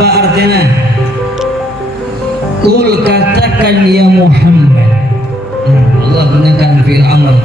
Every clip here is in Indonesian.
Apa artinya? Kul, katakan ya Muhammad. Allah gunakan fi'il amr.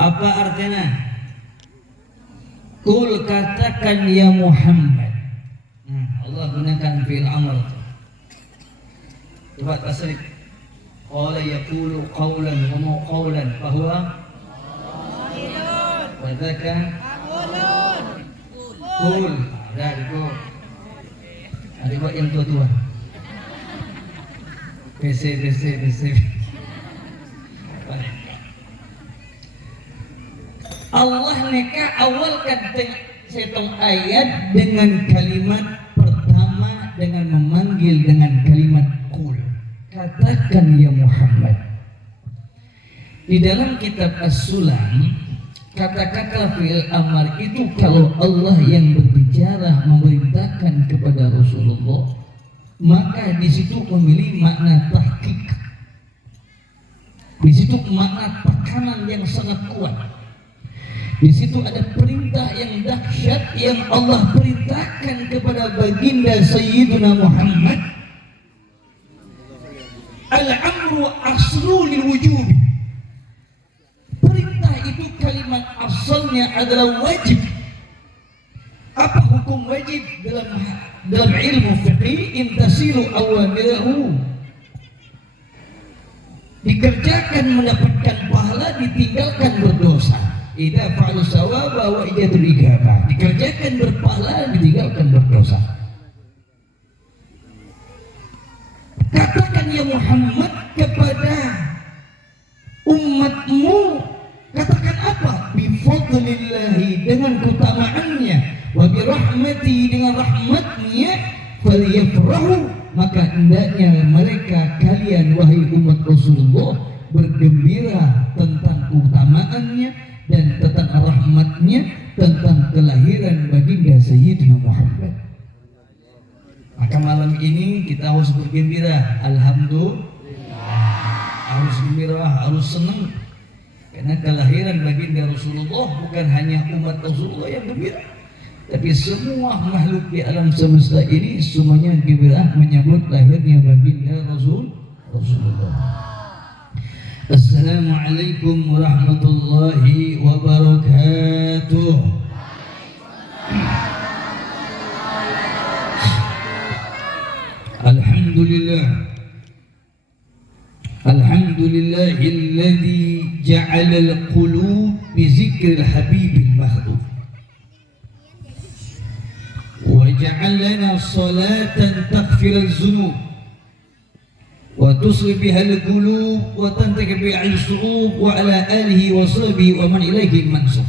Apa artinya? Kul, katakan ya Muhammad. Allah gunakan fi'il amr. Coba tasrif. Qala yaqulu qawlan wa ma qawlan fahuwa wa dzaka qul. Dah itu. Ada buat yang tua-tua. PC. Allah neka awalkan satu ayat dengan kalimat pertama dengan memanggil dengan kalimat qul, katakan ya Muhammad. Di dalam kitab As-Sulam kata-kata fi'il amr itu kalau Allah yang berbicara memerintahkan kepada Rasulullah, maka di situ memiliki makna tahqiq. Di situ makna tekanan yang sangat kuat. Di situ ada perintah yang dahsyat yang Allah perintahkan kepada baginda Sayyidina Muhammad. Al-amru aslu lil wujub. Perintah itu kalimat asalnya adalah wajib. Apa hukum wajib dalam ilmu fiqih? Intasilu awamirahu. Dikerjakan mendapatkan pahala, ditinggalkan berdosa. Idza fa'alu sawaba wa ijatul igabah. Dikerjakan berpahala, ditinggalkan berdosa. Katakan ya Muhammad kepada umatmu, katakan apa? Bi fadlillahi, dengan keutamaannya, wa bi rahmati, dengan rahmatnya, falyafrahu, maka hendaknya mereka kalian wahai umat Rasulullah bergembira tentang keutamaannya dan tentang rahmatnya, tentang kelahiran baginda Sayyidina Muhammad. Maka malam ini kita harus bergembira. Alhamdulillah. Harus gembira, harus senang. Karena kelahiran baginda Rasulullah bukan hanya umat Rasulullah yang gembira, tapi semua makhluk di alam semesta ini semuanya gembira menyambut lahirnya baginda Rasulullah. Assalamualaikum warahmatullahi wabarakatuh. Alhamdulillahilladzi ja'ala al-qulub bi zikril habibil mahdhuf wa ja'alana salatan taghfir az-dzunub wa tusri biha al-qulub wa tantaqi biha al-su'ub wa ala alihi wa sahbihi wa man ilayhi mansub.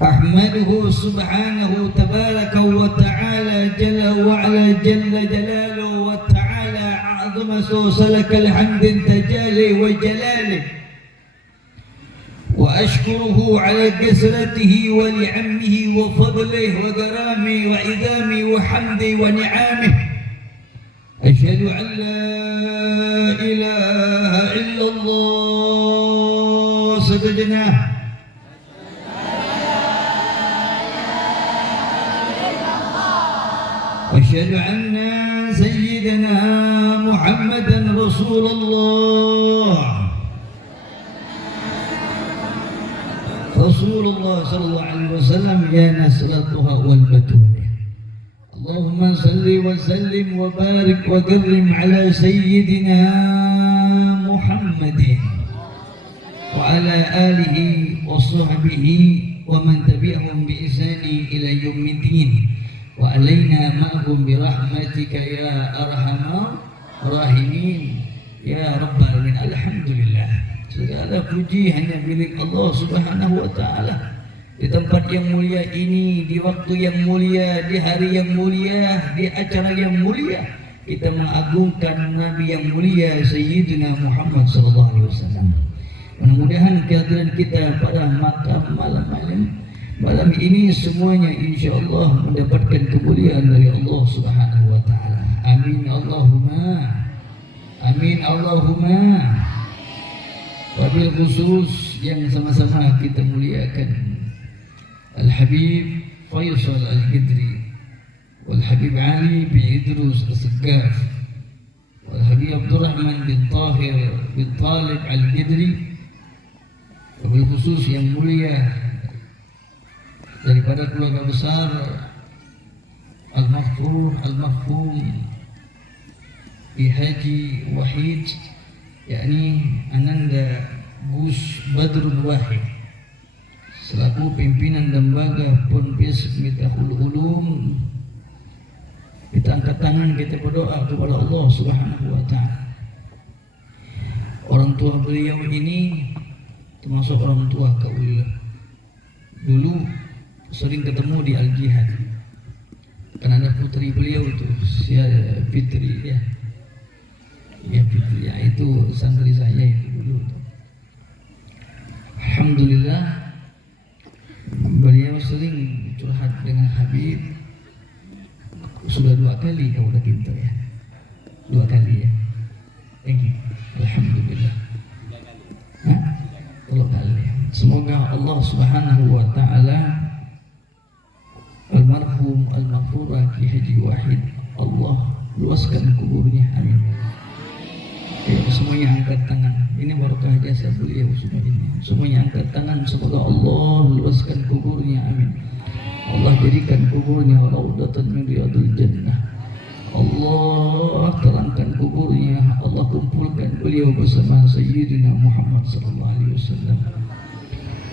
Ahmaduhu subhanahu tabaraka wa ta'ala jalla wa ala jalla jalaluhu wa ta'ala a'zama salakal hamdin tajali wa jalali wa ashkuruhu ala kasratihi wa ni'amihi wa fadlihi wa karamihi wa idami wa hamdi wa ni'amihi. أشهد أن لا إله إلا الله سيدنا وأشهد أن سيدنا محمدا رسول الله صلى الله عليه وسلم يا نسلتها والبتول. اللهم صل وسلم وبارك وكرم على سيدنا محمد وعلى آله وصحبه ومن تبعهم بإحسان إلى يوم الدين وعلينا معهم برحمتك يا أرحم الراحمين Ya Rabbal Alamin. Alhamdulillah. Segala puji hanya milik Allah Subhanahu wa taala. Di tempat yang mulia ini, di waktu yang mulia, di hari yang mulia, di acara yang mulia, kita mengagungkan Nabi yang mulia Sayyidina Muhammad sallallahu alaihi wasallam. Mudah-mudahan kehadiran kita pada malam ini semuanya insyaallah mendapatkan kemuliaan dari Allah Subhanahu wa taala. Amin Allahumma. Amin Allahumma. Wabil khusus yang sama-sama kita muliakan Al-Habib Faisal Al-Qidri, Wal-Habib Ali bin Idrus Al-Saggaf, Wal-Habib Abdurrahman bin Tahir bin Talib Al-Qidri. Wabil khusus yang mulia daripada keluarga besar Al-Mahfur Al-Mahfum Bi Haji Wahid, yakni Ananda Gus Badrul Wahid, selaku pimpinan lembaga Ponpes Miftahul Ulum. Kita angkat tangan, kita berdoa kepada Allah Subhanahu wa taala. Orang tua beliau ini termasuk orang tua kaula. Dulu sering ketemu di Al-Jihad. Karena ada putri beliau itu, Fitri ya. Ya Fitri, ya itu santri saya itu dulu. Alhamdulillah beliau sering curhat dengan Habib. Sudah 2 kali kau udah kinto ya. 2 kali ya. Thank you. Alhamdulillah. 3 kali. Semoga Allah Subhanahu wa taala almarhum al-maghfurah Ki Haji Wahid, Allah luaskan kuburnya, amin. Ya, semuanya angkat tangan. Ini barokah jasa beliau semua ini. Semuanya angkat tangan, semoga Allah luaskan kuburnya, amin. Allah jadikan kuburnya raudhatan min riyadil jannah. Allah terangkan kuburnya, Allah kumpulkan beliau bersama Sayyidina Muhammad sallallahu alaihi wasallam.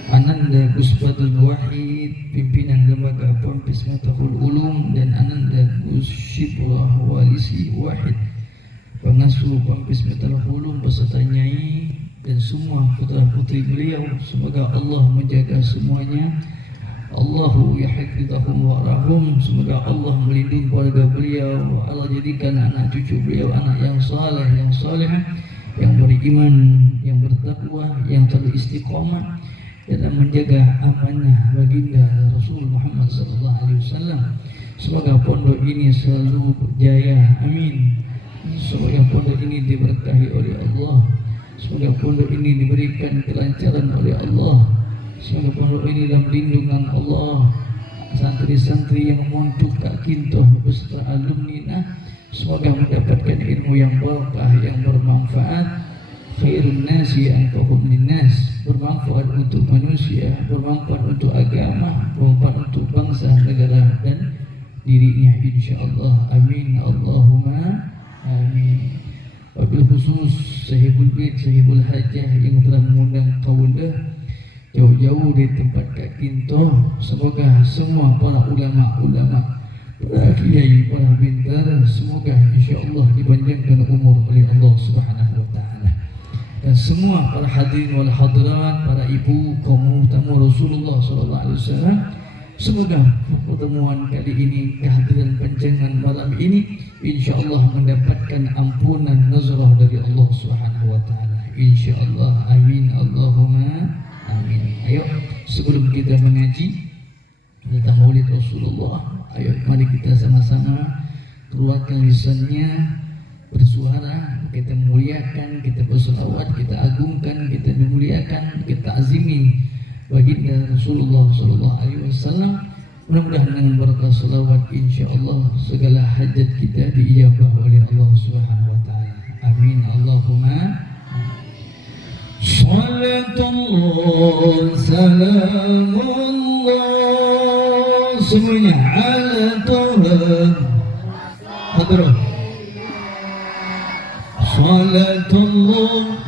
Ananda Gus Badrul Wahid, pimpinan lembaga Ponpes Miftahul Ulum, dan Ananda Gus Syibrah Walisi Wahid, pengasuh Ponpes Miftahul Ulum beserta nyai dan semua putra-putri beliau. Semoga Allah menjaga semuanya. Allahu yahfidhahum wa rahum. Semoga Allah melindungi keluarga beliau. Allah jadikan anak cucu beliau anak yang saleh, yang salihah, yang beriman, yang bertakwa, yang teristiqomah dalam menjaga amanah baginda Rasul Muhammad sallallahu alaihi wasallam. Semoga pondok ini selalu berjaya, amin. Semoga pondok ini diberkahi oleh Allah. Semoga pondok ini diberikan kelancaran oleh Allah. Semoga pondok ini dalam lindungan Allah. Santri-santri yang montuk Kak Kintoh beserta alumni semoga mendapatkan ilmu yang barakah, yang bermanfaat. Khairun nasi anfa'uhum linnas, bermanfaat untuk manusia, bermanfaat untuk agama, bermanfaat untuk bangsa, negara dan dirinya insyaallah. Amin Allahumma amin. Wabil khusus Sahibul Bait, Sahibul Hajah yang telah mengundang kaula jauh-jauh dari tempat Kak Kintoh. Semoga semua para ulama-ulama, para kiai, para pintar, semoga insyaallah dipanjangkan umur oleh Allah Subhanahu wa taala. Dan semua para hadirin wal hadirat, para ibu, kaum tamu Rasulullah sallallahu alaihi wasallam, semoga pertemuan kali ini, kehadiran panjangan malam ini insyaallah mendapatkan ampunan nazarah dari Allah Subhanahu wa taala. Insyaallah, amin Allahumma amin. Ayo sebelum kita mengaji tentang Maulid Rasulullah, ayo mari kita sama-sama keluarkan lisannya, bersuara, kita muliakan, kita berselawat, kita agungkan, kita memuliakan, kita azimi baginda Rasulullah sallallahu alaihi wasallam. Mudah-mudahan dengan berkah selawat insyaallah segala hajat kita diijabah oleh Allah Subhanahu wa taala. Amin Allahumma. Salatullah salamullah semuanya ala Tuhan. Hadirah. Salatullah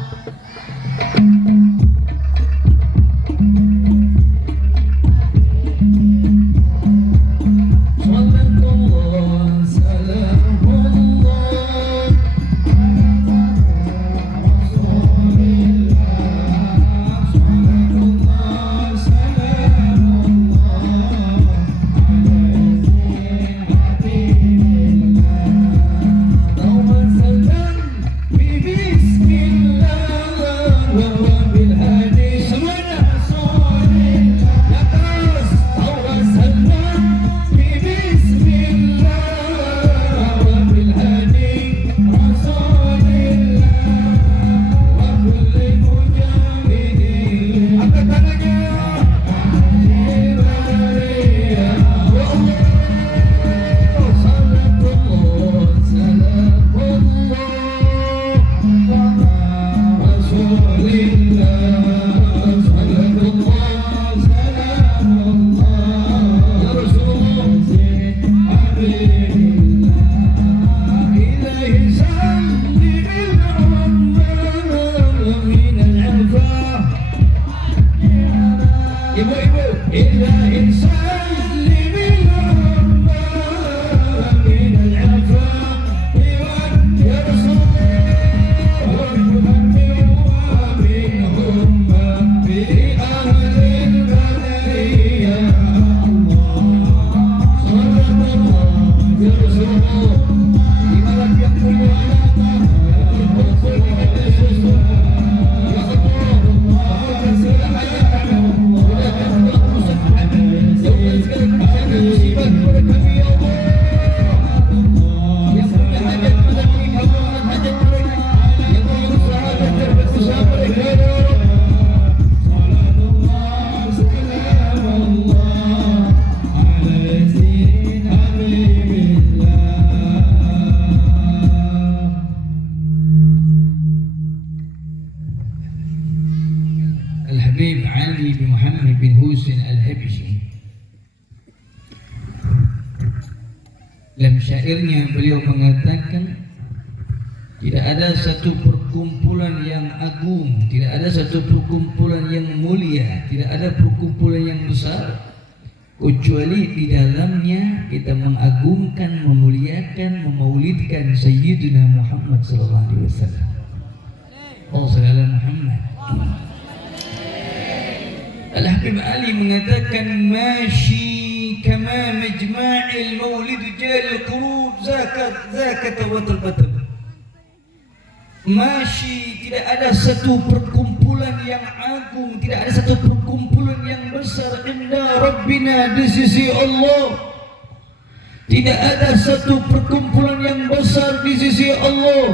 إلا إنسان منهم من العفاء يا رسول ومنهم بأهل البرية الله صلى الله يا رسول الله لمن يقول Al-Habib Ali bin Muhammad bin Husain Al-Habsyi. Dalam syairnya beliau mengatakan, tidak ada satu perkumpulan yang agung, tidak ada satu perkumpulan yang mulia, tidak ada perkumpulan yang besar, kecuali di dalamnya kita mengagungkan, memuliakan, memaulidkan Sayyidina Muhammad sallallahu alaihi wasallam. Oh sallallahu Muhammad. Al-Habib Ali mengatakan, Mashi kama majma'il maulid jal qurub zakat tawatul batab. Mashi, tidak ada satu perkumpulan yang agung, tidak ada satu perkumpulan yang besar inda Rabbina, di sisi Allah. Tidak ada satu perkumpulan yang besar di sisi Allah.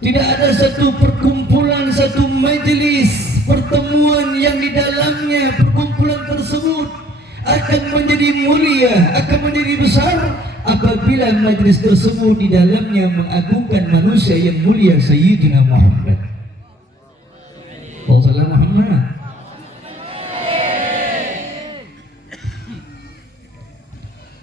Tidak ada satu perkumpulan, satu majlis pertemuan yang di dalamnya perkumpulan tersebut akan menjadi mulia, akan menjadi besar apabila majlis tersebut di dalamnya mengagungkan manusia yang mulia Sayyidina Muhammad. Sallallahu Muhammad.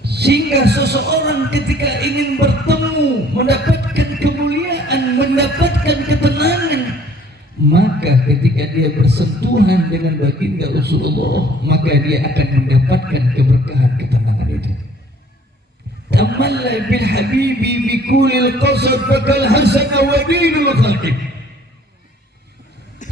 Sehingga seseorang ketika ingin bertemu, mendapatkan kemuliaan, mendapatkan ketenangan, maka ketika dia bersentuhan dengan baginda Rasulullah, maka dia akan mendapatkan keberkahan, ketenangan itu. Tamalla bil habibi bi kulil qasad fakal hasan wa dinul khatib.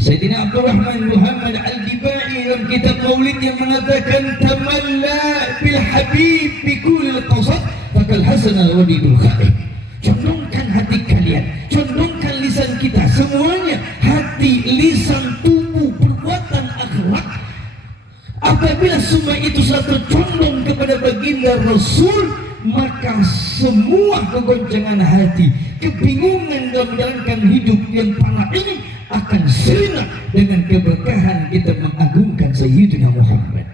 Sayyidina Abdurrahman Muhammad Al-Dibai dalam kitab Maulid yang mengatakan, tamalla bil habib bi kulil qasad fakal hasan wa dinul khatib. Condongkan hati kalian, condongkan lisan kita semuanya, hati, lisan, tubuh, perbuatan, akhlak. Apabila semua itu satu condong kepada baginda Rasul, maka semua kegoncangan hati, kebingungan dalam menjalankan hidup yang panah ini akan sirna dengan keberkahan kita mengagungkan Sayyidina Muhammad.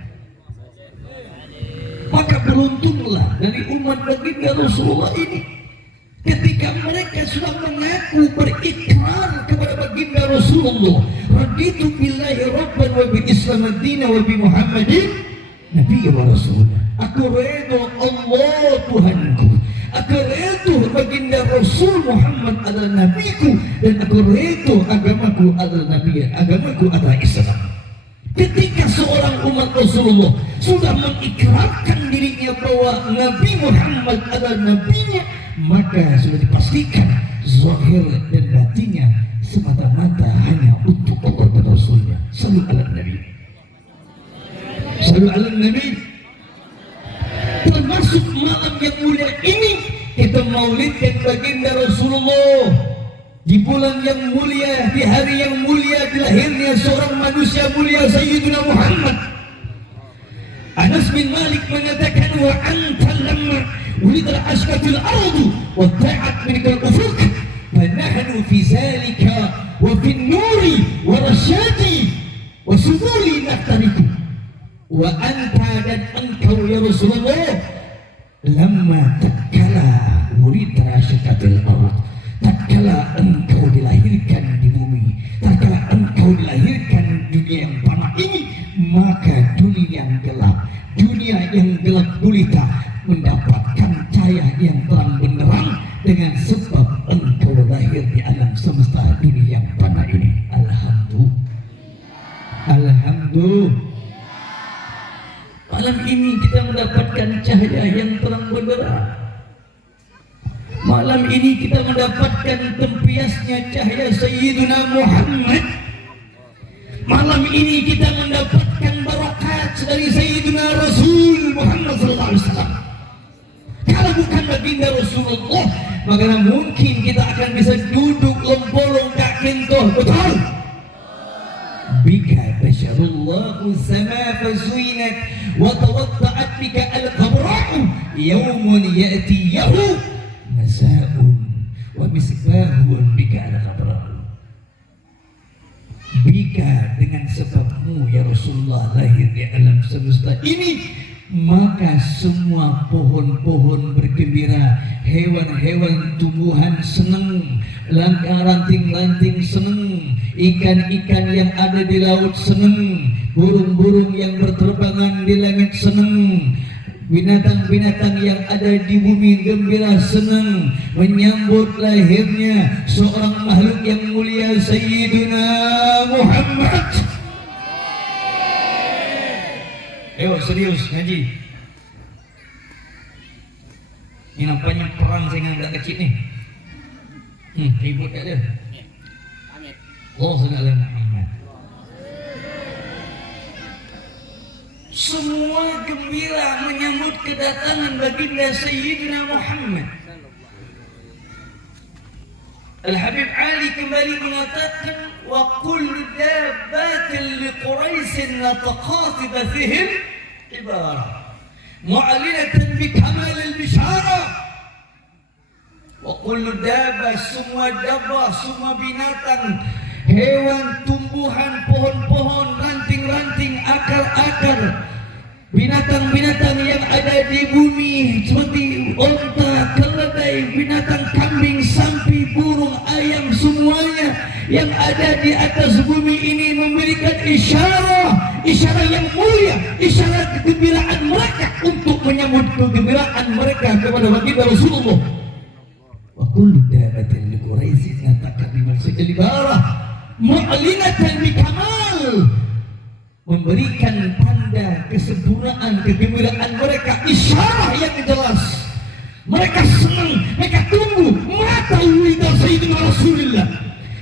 Maka beruntunglah dari umat baginda Rasulullah ini ketika mereka sudah mengaku berikrar kepada baginda Rasulullah, raditu billahi rabban wa bil islam ad-din wa bi Muhammadin nabiyya wa rasul. Aku redha Allah Tuhanku, aku redha baginda Rasul Muhammad adalah nabiku, dan aku redha agamaku adalah nabi, agamaku adalah Islam. Ketika seorang umat Rasulullah sudah mengikrarkan dirinya bahwa Nabi Muhammad adalah nabinya, maka sudah dipastikan zahir dan batinnya semata-mata hanya untuk Allah dan Rasulnya. Sallu ala Nabi, sallu ala Nabi. Termasuk malam yang mulia ini kita maulidkan baginda Rasulullah di bulan yang mulia, di hari yang mulia, dilahirnya seorang manusia mulia Sayyidina Muhammad. Anas bin Malik mengatakan, wa anta lamma ولد العشق في الأرض وضاعت منك الأفق فنحن في ذلك وفي النور والرشاد وسبل نخترق وأنت dan engkau ya Rasulullah lama tatkala ولد العشق في الأرض, tatkala engkau dilahirkan di bumi, tatkala engkau dilahirkan dunia yang panah ini, maka dunia yang gelap gulita mendapatkan cahaya yang terang benderang dengan sebab engkau lahir di alam semesta dunia yang panah ini. Alhamdulillah. ini kita mendapatkan cahaya yang terang benderang. Malam ini kita mendapatkan tempiasnya cahaya Sayyidina Muhammad. Malam ini kita mendapatkan barakat dari Sayyidina Rasul Muhammad sallallahu alaihi wasallam. Kalau bukan baginda Rasulullah, bagaimana mungkin kita akan bisa duduk lempolong kak kentoh? Betul? Bika basyarullahu sama fazuinat wa tawadda'at bika al-qabra'u yawmun ya'tiyahu masa'un wa misbahun bika al-qabra'u. Bika, dengan sebabmu ya Rasulullah lahir di alam semesta ini, maka semua pohon-pohon bergembira, hewan-hewan tumbuhan senang, ranting-ranting senang, ikan-ikan yang ada di laut senang, burung-burung yang berterbangan di langit senang, binatang-binatang yang ada di bumi gembira senang menyambut lahirnya seorang makhluk yang mulia Sayyidina Muhammad. Ayo serius ngaji. Ini nampaknya perang dengan anak kecil nih. Ribut kat dia. Allah SWT Muhammad. Semua gembira menyambut kedatangan baginda Sayyidina Muhammad. Al-Habib Ali kembali mengatakan, wa kullu dabbatin li Quraisy nataqat bathihim ibarah mu'alinatan bi kamal al-bishara. Wa kullu dabbah, semua dabbah, semua binatang, hewan, tumbuhan, pohon-pohon, ranting-ranting, akar-akar, binatang-binatang yang ada di bumi seperti unta, keledai, binatang kambing, sapi, burung, ayam, semuanya yang ada di atas bumi ini memberikan isyarat yang mulia, isyarat kegembiraan mereka untuk menyambut kegembiraan mereka kepada baginda Rasulullah. Wa kullu dabatin li Quraisy nataqat bi maksudil ibarah mu'linatan bi kamal, memberikan tanda kesempurnaan kegembiraan mereka, isyarat yang jelas. Mereka senang, mereka tunggu mata wujud Sayyidina Rasulullah.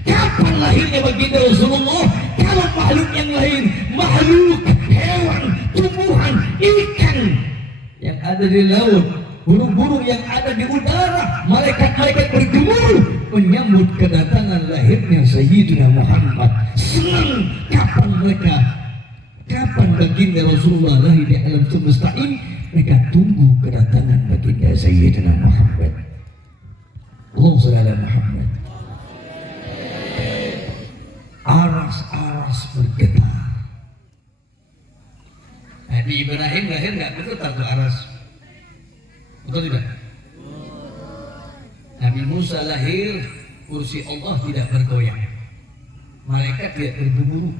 Kapan lahirnya baginda Rasulullah? Kalau makhluk yang lain, makhluk, hewan, tumbuhan, ikan yang ada di laut, burung-burung yang ada di udara, malaikat-malaikat bergemuruh menyambut kedatangan lahirnya Sayyidina Muhammad. Senang kapan mereka, kapan baginda Rasulullah lahir di alam semesta ini, mereka tunggu kedatangan baginda Sayyidina Muhammad. Allahumma shalli ala Muhammad. Aras-aras bergetar. Nabi Ibrahim lahir nggak bergetar tuh aras? Betul tidak? Nabi Musa lahir, kursi Allah tidak bergoyang, malaikat tidak bergemuruh.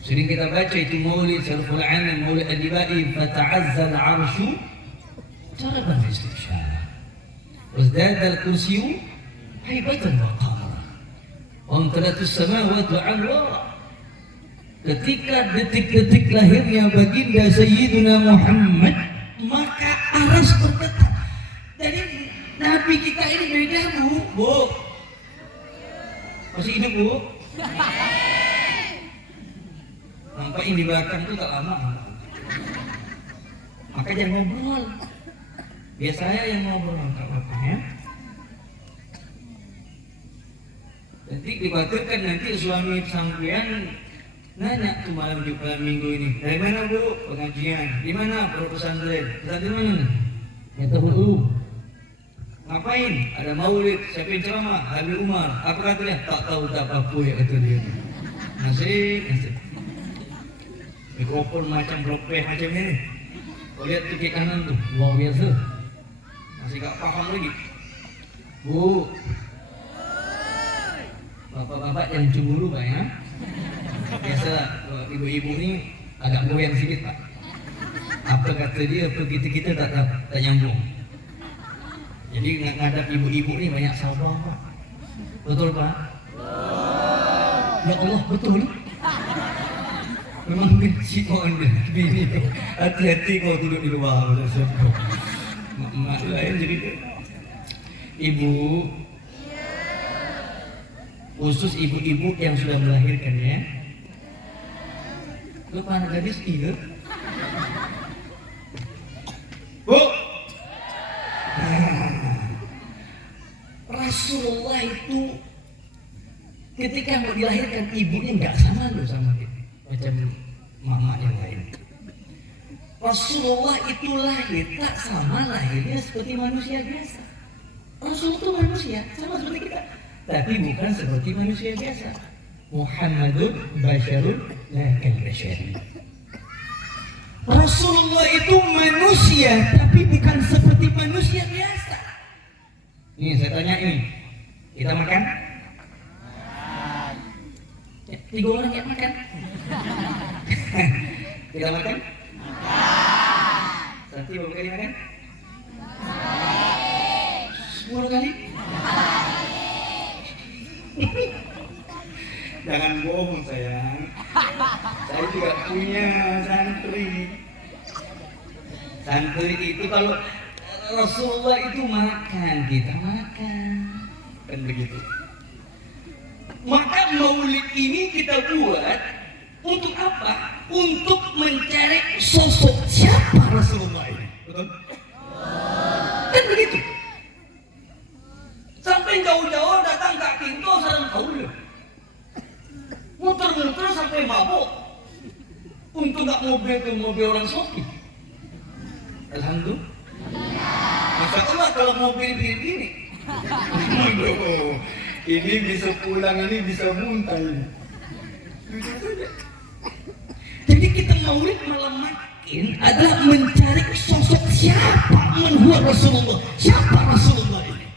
Sering kita baca itu maulid Syariful Anam, maulid Adibai, fata'azzal arshu taraban istibsyara wazdadal kursiyu haibatan wa qamara wamtalatus samawati anwara. Ketika detik-detik lahirnya baginda Sayyidina Muhammad, maka aras bergetar. Jadi Nabi kita ini beda bu. Masih hidup bu? Nampak yang di belakang itu tak lama. Maka jangan ngobrol. Biar saya yang ngobrol, tak apa ya. Nanti dikhawatirkan nanti suami sampean nanya tuh malam minggu ini, dari mana bu? Pengajian. Di mana? Pesantren. Pesantren mana? Ya tahu dulu. Ngapain? Ada maulid. Siapa yang ceramah? Habib Umar. Apa katanya? Tak tahu tak apa ya kata dia. Nasib. Mikrofon macam blokpeh macam ini. Kau lihat tuh kiri kanan tuh, luar biasa. Masih gak paham lagi. Bu, bapak-bapak jangan cemburu pak ya. Biasa ibu-ibu ini agak goyang sedikit pak. Apa kata dia, apa kita tak nyambung. Jadi ngadap ibu-ibu ini banyak sabar pak. Betul pak? Ya Allah betul. Memang benci kok anda bini tuh. Hati-hati kalau duduk di luar. Mak lain jadi ibu, khusus ibu-ibu yang sudah melahirkan ya. Lupa anak gadis iya. Bu, Rasulullah itu ketika mau dilahirkan ibunya nggak sama loh sama kita, macam mama yang lain. Rasulullah itu lahir tak sama lahirnya seperti manusia biasa. Rasul itu manusia sama seperti kita, tapi bukan seperti manusia biasa. Muhammadun basyarun la kal basyari. Rasulullah itu manusia tapi bukan seperti manusia biasa. Ini saya tanya ini, kita makan? Ya, 3 orang yang makan. Kita makan? Santi berapa kali makan? 10 kali? Jangan bohong sayang. Saya juga punya santri. Santri itu kalau Rasulullah itu makan, kita makan. Kan begitu. Maka maulid ini kita buat untuk apa? Untuk mencari sosok siapa Rasulullah ini. Betul? Kan begitu. Sampai jauh-jauh datang Kak Kinto sareng kaula. Muter-muter sampai mabuk. Untuk nggak mobil ke mobil orang sopi. Alhamdulillah. Masa Allah kalau mobil begini. Ini bisa pulang, ini bisa muntah. Jadi kita maulid malam makin adalah mencari sosok siapa menhuwa Rasulullah. Siapa Rasulullah ini?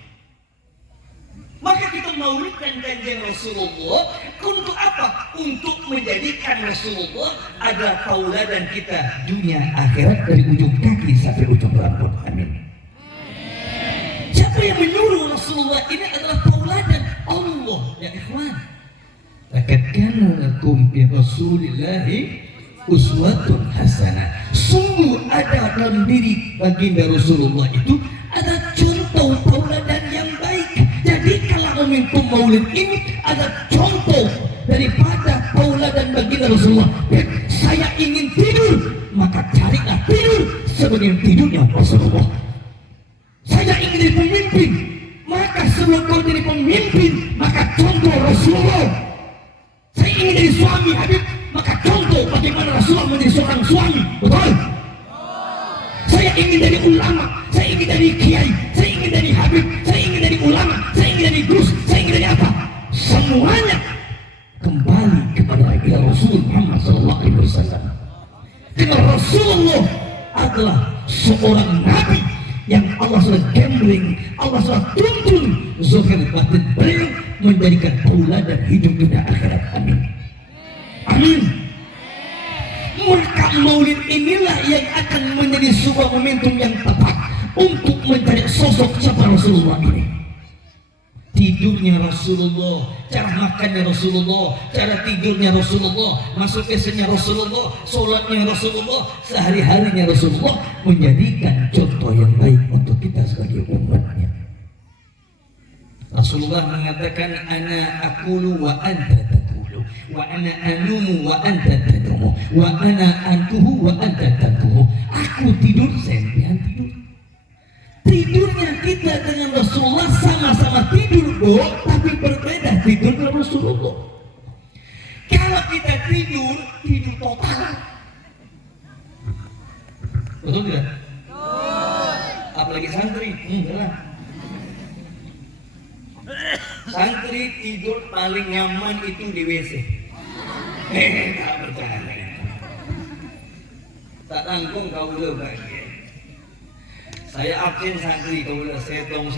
Maka kita maulidkan kanjeng Rasulullah untuk apa? Untuk menjadikan Rasulullah adalah tauladan kita dunia akhirat dari ujung kaki sampai ujung rambut. Amin. Siapa yang menyuruh Rasulullah ini adalah tauladan Allah ya ikhwan. Laqad kana lakum fi Rasulillahi uswatun hasanah. Sungguh ada dalam diri baginda Rasulullah itu ada contoh tauladan yang baik. Jadi kalau momentum maulid ini ada contoh daripada tauladan baginda Rasulullah. Dan saya ingin tidur, maka carilah tidur sebagaimana tidurnya Rasulullah. Saya ingin jadi pemimpin, maka sebelum kau jadi pemimpin, maka contoh Rasulullah. Saya ingin jadi suami Habib, maka contoh bagaimana Rasulullah menjadi seorang suami. Betul? Saya ingin jadi ulama, saya ingin jadi kiai, saya ingin jadi Habib, saya ingin jadi ulama, saya ingin jadi gus, saya ingin jadi apa? Semuanya kembali kepada Rasul Muhammad SAW. Karena Rasulullah adalah seorang nabi yang Allah sudah gambling, Allah sudah tuntun zahir batin beliau menjadikan tauladan hidup dunia akhirat. Amin. Amin. Maka maulid inilah yang akan menjadi sebuah momentum yang tepat untuk mencari sosok siapa Rasulullah ini. Tidurnya Rasulullah, cara makannya Rasulullah, cara tidurnya Rasulullah, masuk esnya Rasulullah, sholatnya Rasulullah, sehari-harinya Rasulullah, menjadikan contoh yang baik untuk kita sebagai umatnya. Rasulullah mengatakan, ana aqulu wa anta taqulu, wa ana anumu wa anta tanumu, wa ana antuhu wa anta tantuhu. Aku tidur, sampean tidur. Tidurnya kita dengan Rasulullah sama-sama tidur, tapi berbeda tidur dengan Rasulullah. Kalau kita tidur total. Betul tidak? Apalagi santri, enggak. Santri tidur paling nyaman itu di WC. Tak percaya. Tak tanggung kau dulu bahagia. Saya absen santri, kau udah setong,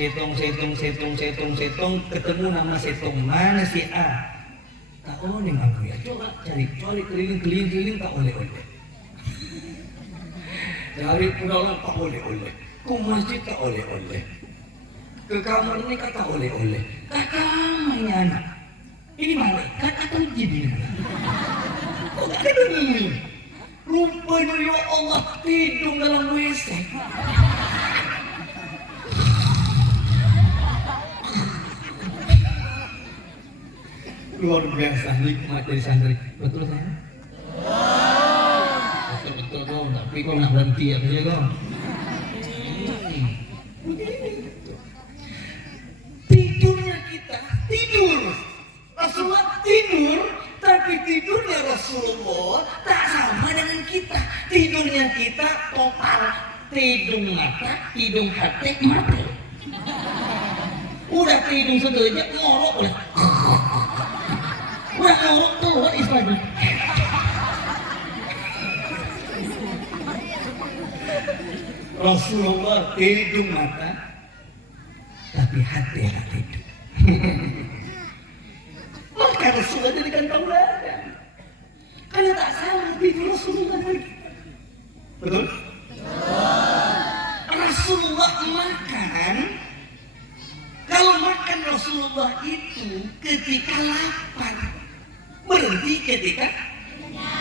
ketemu nama setong, mana si A? Tak boleh aku ya, coba cari keliling, tak boleh. Cari pulang tak boleh. Ke masjid tak boleh. Ke kamar ini tak boleh. Tak kamarnya anak. Ini malaikat atau jin? Kok gak ada dunia? Rupanya ya Allah hidung dalam WC. Luar biasa nikmat dari santri. Betul saya? Betul dong. Tapi kok nggak berhenti ya kok? Tidurnya kita tidur. Rasulullah tidur, tapi tidurnya Rasulullah tak sama dengan kita. Tidurnya kita total, tidung mata, tidung hati, mati. Udah tidung sedikit ngorok udah. Udah ngorok keluar istilahnya. Rasulullah tidung mata, tapi hati tak tidur. Maka Rasulullah jadikan tauladan. Karena tak salah tidur Rasulullah lagi. Betul? Rasulullah makan. Kalau makan Rasulullah itu ketika lapar, berhenti ketika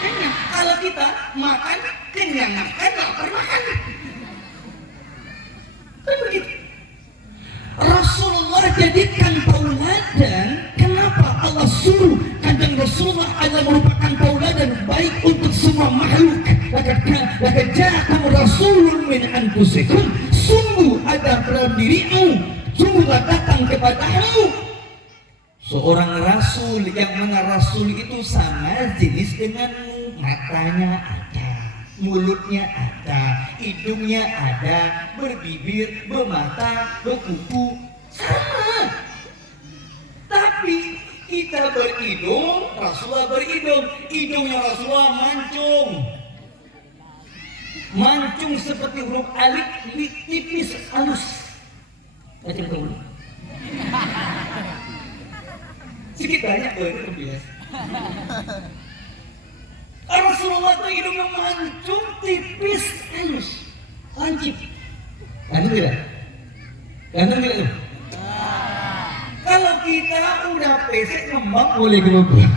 kenyang. Kalau kita makan kenyang makan, lapar makan. Kan begitu. Rasulullah jadikan tauladan. Kenapa Allah suruh kanjeng Rasulullah adalah merupakan tauladan baik untuk semua makhluk. Laqad ja'akum rasulun min anfusikum. Sungguh ada dalam dirimu, sungguhlah datang kepadamu seorang rasul yang mana rasul itu sama jenis denganmu. Matanya ada, mulutnya ada, hidungnya ada, berbibir, bermata, berkuku, sama. Tapi kita berhidung, Rasulullah berhidung. Hidungnya Rasulullah mancung. Mancung seperti huruf alif, tipis, halus. Baca dulu. Sedikit banyak itu biasa. Rasulullah itu hidungnya mancung, tipis, halus, lancip. Ganteng tidak? Ganteng tidak? Kalau kita udah pesek ngembang boleh gerobak.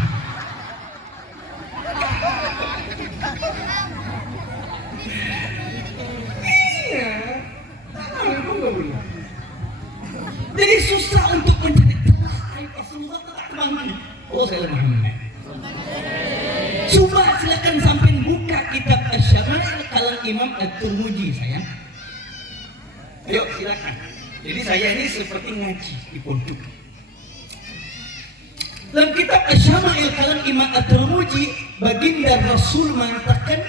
Iya, itu nggak boleh. Jadi susah untuk mencari celah aib Rasulullah tak terbangkit. Oh saya Muhammad. Coba silakan sampai buka kitab Asy-Syama'il kalang Imam At-Tirmidzi sayang. Ayo silakan. Jadi saya ini seperti ngaji di pondok. Dalam kitab Asy-Syama'il kalang Imam At-Tirmidzi, baginda Rasul mengatakan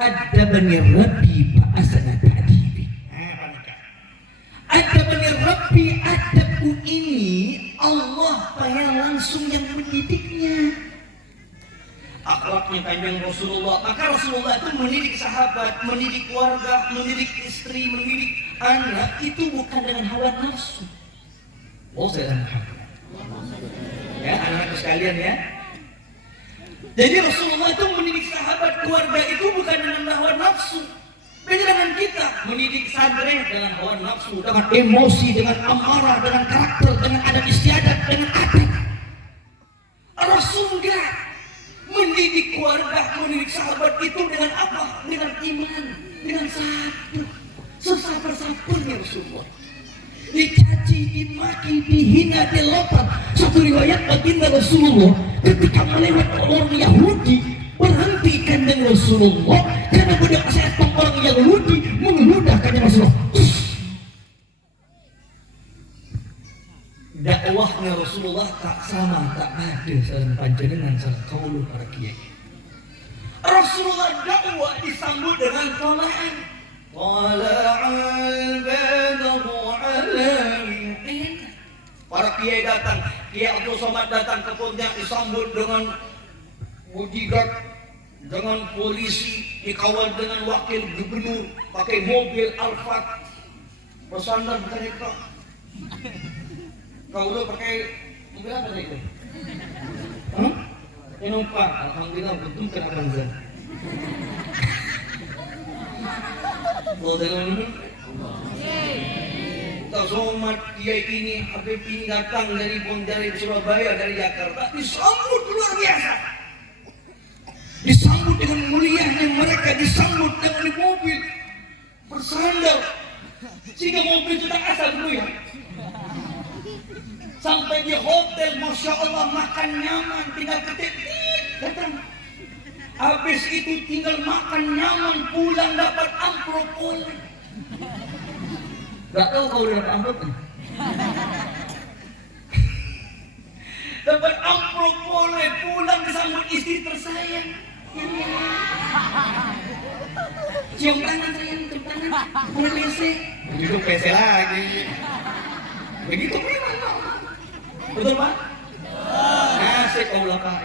adabani Rabbi fa asana ta'dibi. Adabani Rabbi, adabku ini Allah yang langsung yang mendidiknya. Akhlaknya kanjeng Rasulullah. Maka Rasulullah itu mendidik sahabat, mendidik keluarga, mendidik istri, mendidik anak itu bukan dengan hawa nafsu. Oh saya ya anak-anak sekalian ya. Jadi Rasulullah itu mendidik sahabat, keluarga itu bukan dengan hawa nafsu. Beda dengan kita mendidik santri dengan hawa nafsu, dengan emosi, dengan amarah, dengan karakter, dengan adat istiadat, dengan adat. Rasul enggak. Mendidik keluarga, mendidik sahabat itu dengan apa? Dengan iman, dengan sabar. Sesabar-sabarnya Rasulullah. Dicaci, dimaki, dihina, dilotot. Satu riwayat baginda Rasulullah ketika melewat orang Yahudi berhenti kanjeng Rasulullah karena budak setan orang Yahudi mengeludah kanjeng Rasulullah. Dakwahnya Rasulullah tak sama, tak ada saling panjenengan saling kaulu para kiai. Rasulullah dakwah disambut dengan qola'an. Qala'al badru alaina. Para kiai datang, Kiai Abdul Somad datang ke Pontianak disambut dengan bodyguard, dengan polisi, dikawal dengan wakil gubernur, pakai mobil Alphard, bersandar mereka. Kau udah pakai mobil apa tadi itu? Hah? Ini numpak, alhamdulillah betul kenapa Zan? Oh dengan ini? Somad Kiai ini, Habib ini datang dari Surabaya, dari Jakarta, disambut luar biasa. disambut dengan mulianya mereka, disambut dengan di mobil bersandar, sehingga mobil itu tak asal dulu ya. Sampai di hotel, masya Allah makan nyaman, tinggal ketik datang. Habis itu tinggal makan nyaman, pulang dapat amplop oleh. Gak tahu kau dapat amplop kan? Dapat amplop oleh, pulang disambut istri tersayang. Cium tangan sayang, cium tangan, mulai PC. Begitu PC lagi. Begitu memang. Betul Pak? Asik Allah Pak.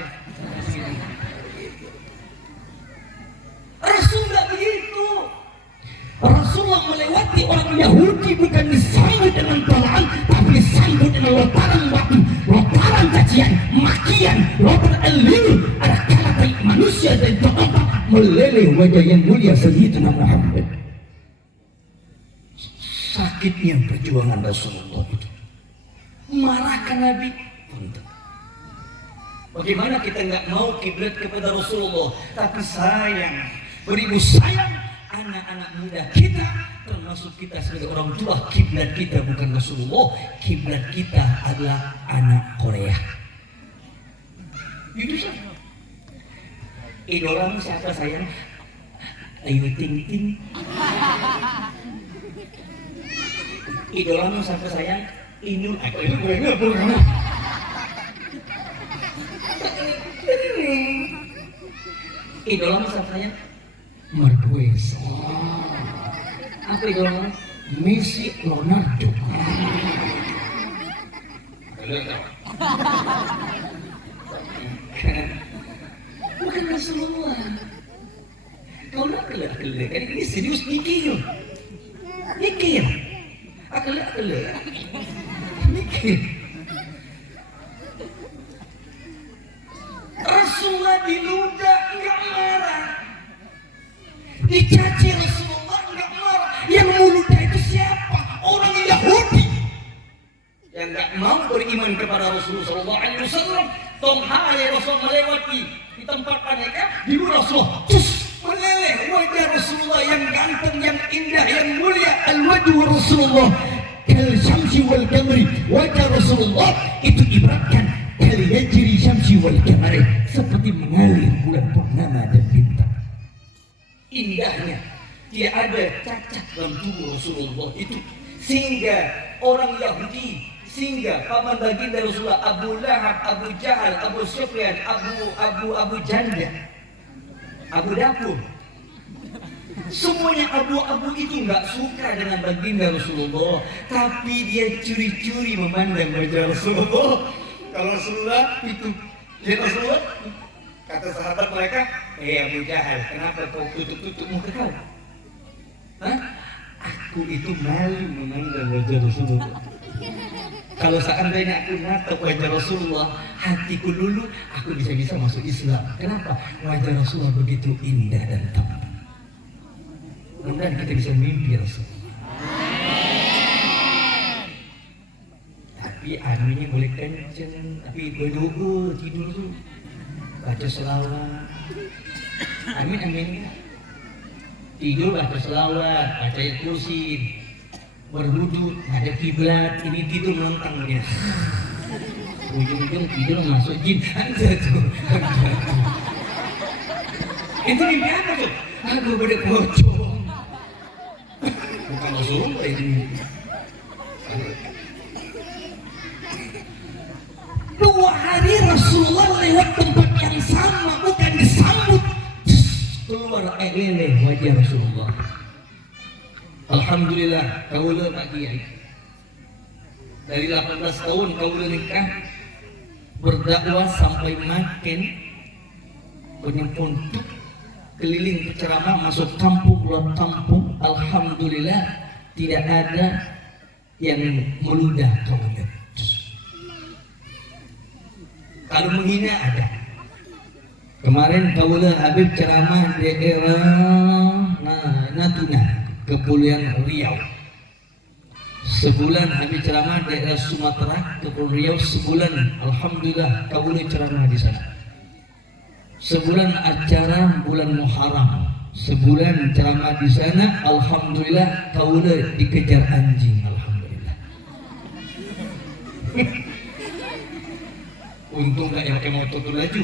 Rasul tidak begitu. Rasulullah melewati orang Yahudi bukan disambut dengan tolaan, tapi disambut dengan lontaran batu, lontaran cacian, makian, lontaran elir. Ada kala baik manusia dan doa meleleh wajah yang mulia Sayyidina Muhammad. Sakitnya perjuangan Rasulullah itu. Marahkan Nabi. Bagaimana kita nggak mau kiblat kepada Rasulullah, tapi sayang, beribu sayang anak-anak muda kita, termasuk kita sebagai orang tua. Kiblat kita bukan Rasulullah, kiblat kita adalah anak Korea. Itu saja. Idolamu siapa sayang? Ayu Ting Ting. Idolamu siapa sayang? Inul. Idolamu siapa sayang? Marquez. Apa idolamu? Messi, Ronaldo. Bukan Rasulullah. Kau nak kelak kan ini serius mikir. Mikir. Kelak. Mikir. Rasulullah diludah enggak marah. Dicaci Rasulullah enggak marah. Yang meludah itu siapa? Orang Yahudi yang enggak mau beriman kepada Rasulullah sallallahu alaihi wasallam. Tong hari Rasul melewati di tempat mereka, di luar Rasulullah meleleh wajah Rasulullah yang ganteng, yang indah, yang mulia. Al-wajhu Rasulullah kal syamsi wal qamari. Wajah Rasulullah itu ibaratkan kal yajri syamsi wal qamari, seperti mengalir bulan purnama dan bintang. Indahnya, dia ada cacat dalam tubuh Rasulullah itu, sehingga orang Yahudi, sehingga paman baginda Rasulullah, Abu Lahab, Abu Jahal, Abu Sufyan, Abu Janda, Abu Dapur, semuanya abu-abu itu nggak suka dengan baginda Rasulullah, tapi dia curi-curi memandang wajah Rasulullah. Kalau Rasulullah itu, dia Rasulullah, kata sahabat mereka, Abu Jahal, kenapa kau tutup-tutup muka kau? Hah? Aku itu malu memandang wajah Rasulullah. Kalau seandainya aku natap wajah Rasulullah, hatiku dulu, aku bisa masuk Islam. Kenapa? Wajah Rasulullah begitu indah dan tampan. Mudah-mudahan kita bisa mimpi Rasulullah. Tapi aminnya boleh kenceng, tapi berdoa tidur tuh, baca selawat. Amin. Tidur baca selawat, baca ayat kursi. Berwudu, ada kiblat, ini tidur melentang dia. Ujung-ujung tidur masuk jin. Itu mimpi apa tuh? Aduh, pada pocong. Bukan Rasulullah itu mimpi. 2 hari Rasulullah lewat tempat yang sama, bukan disambut. Keluar leleh wajah Rasulullah. Alhamdulillah, kaula Pak Kiai. Dari 18 tahun kaula nikah, berdakwah sampai makin penyempuntuk, keliling berceramah, masuk kampung luar kampung. Alhamdulillah, tidak ada yang meludah kaula. Kalau menghina ada. Kemarin kaula Habib ceramah daerah Natuna, Kepulauan Riau. Sebulan habis ceramah daerah Sumatera, Kepulauan Riau sebulan. Alhamdulillah kaula ceramah di sana. sebulan acara bulan Muharram, sebulan ceramah di sana, alhamdulillah kaula dikejar anjing, alhamdulillah. Untung gak yang motor tuh laju,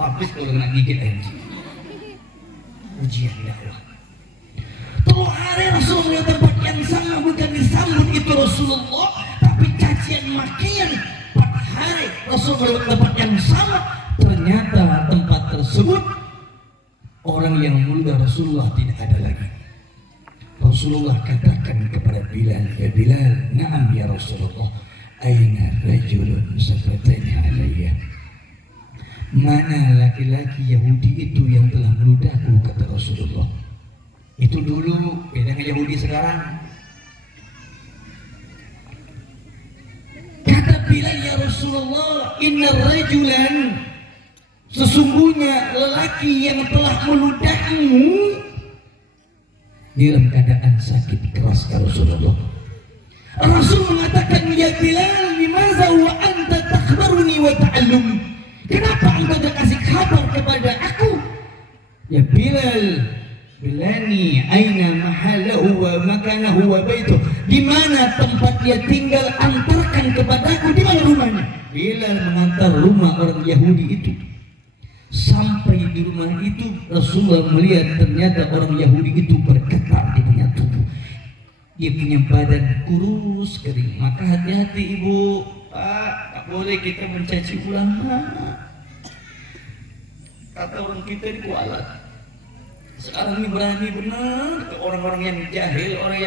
habis kalau nak gigit anjing. Ujian dakwah. Tuh hari Rasulullah tempat yang sama bukan disambut itu Rasulullah, tapi cacian makian. 4 hari Rasulullah tempat yang sama, ternyata tempat tersebut orang yang mulia Rasulullah tidak ada lagi. Rasulullah katakan kepada Bilal, ya Bilal, na'am ya Rasulullah, aina rajulun safatanya alayya. Mana laki-laki Yahudi itu yang telah meludahku, kata Rasulullah. Itu dulu, beda dengan Yahudi sekarang. Kata Bilal, ya Rasulullah, inna rajulan, sesungguhnya lelaki yang telah meludahmu dalam keadaan sakit keras, ya Rasulullah. Rasul mengatakan, ya Bilal, limaza wa anta takhbaruni wa ta'allum. Kenapa engkau tak kasih kabar kepada aku? Ya Bilal, bilani aina mahalahu wa makanahu wa baituh. Di mana tempat dia tinggal, antarkan kepadaku. Di mana rumahnya? Bilal mengantar rumah orang Yahudi itu. Sampai di rumah itu Rasulullah melihat ternyata orang Yahudi itu bergetar di punya tubuh. Dia punya badan kurus kering. Maka hati-hati ibu, Pak, tak boleh kita mencaci ulama. Kata orang kita ini kualat. Sekarang ini berani benar ke orang-orang yang jahil, orang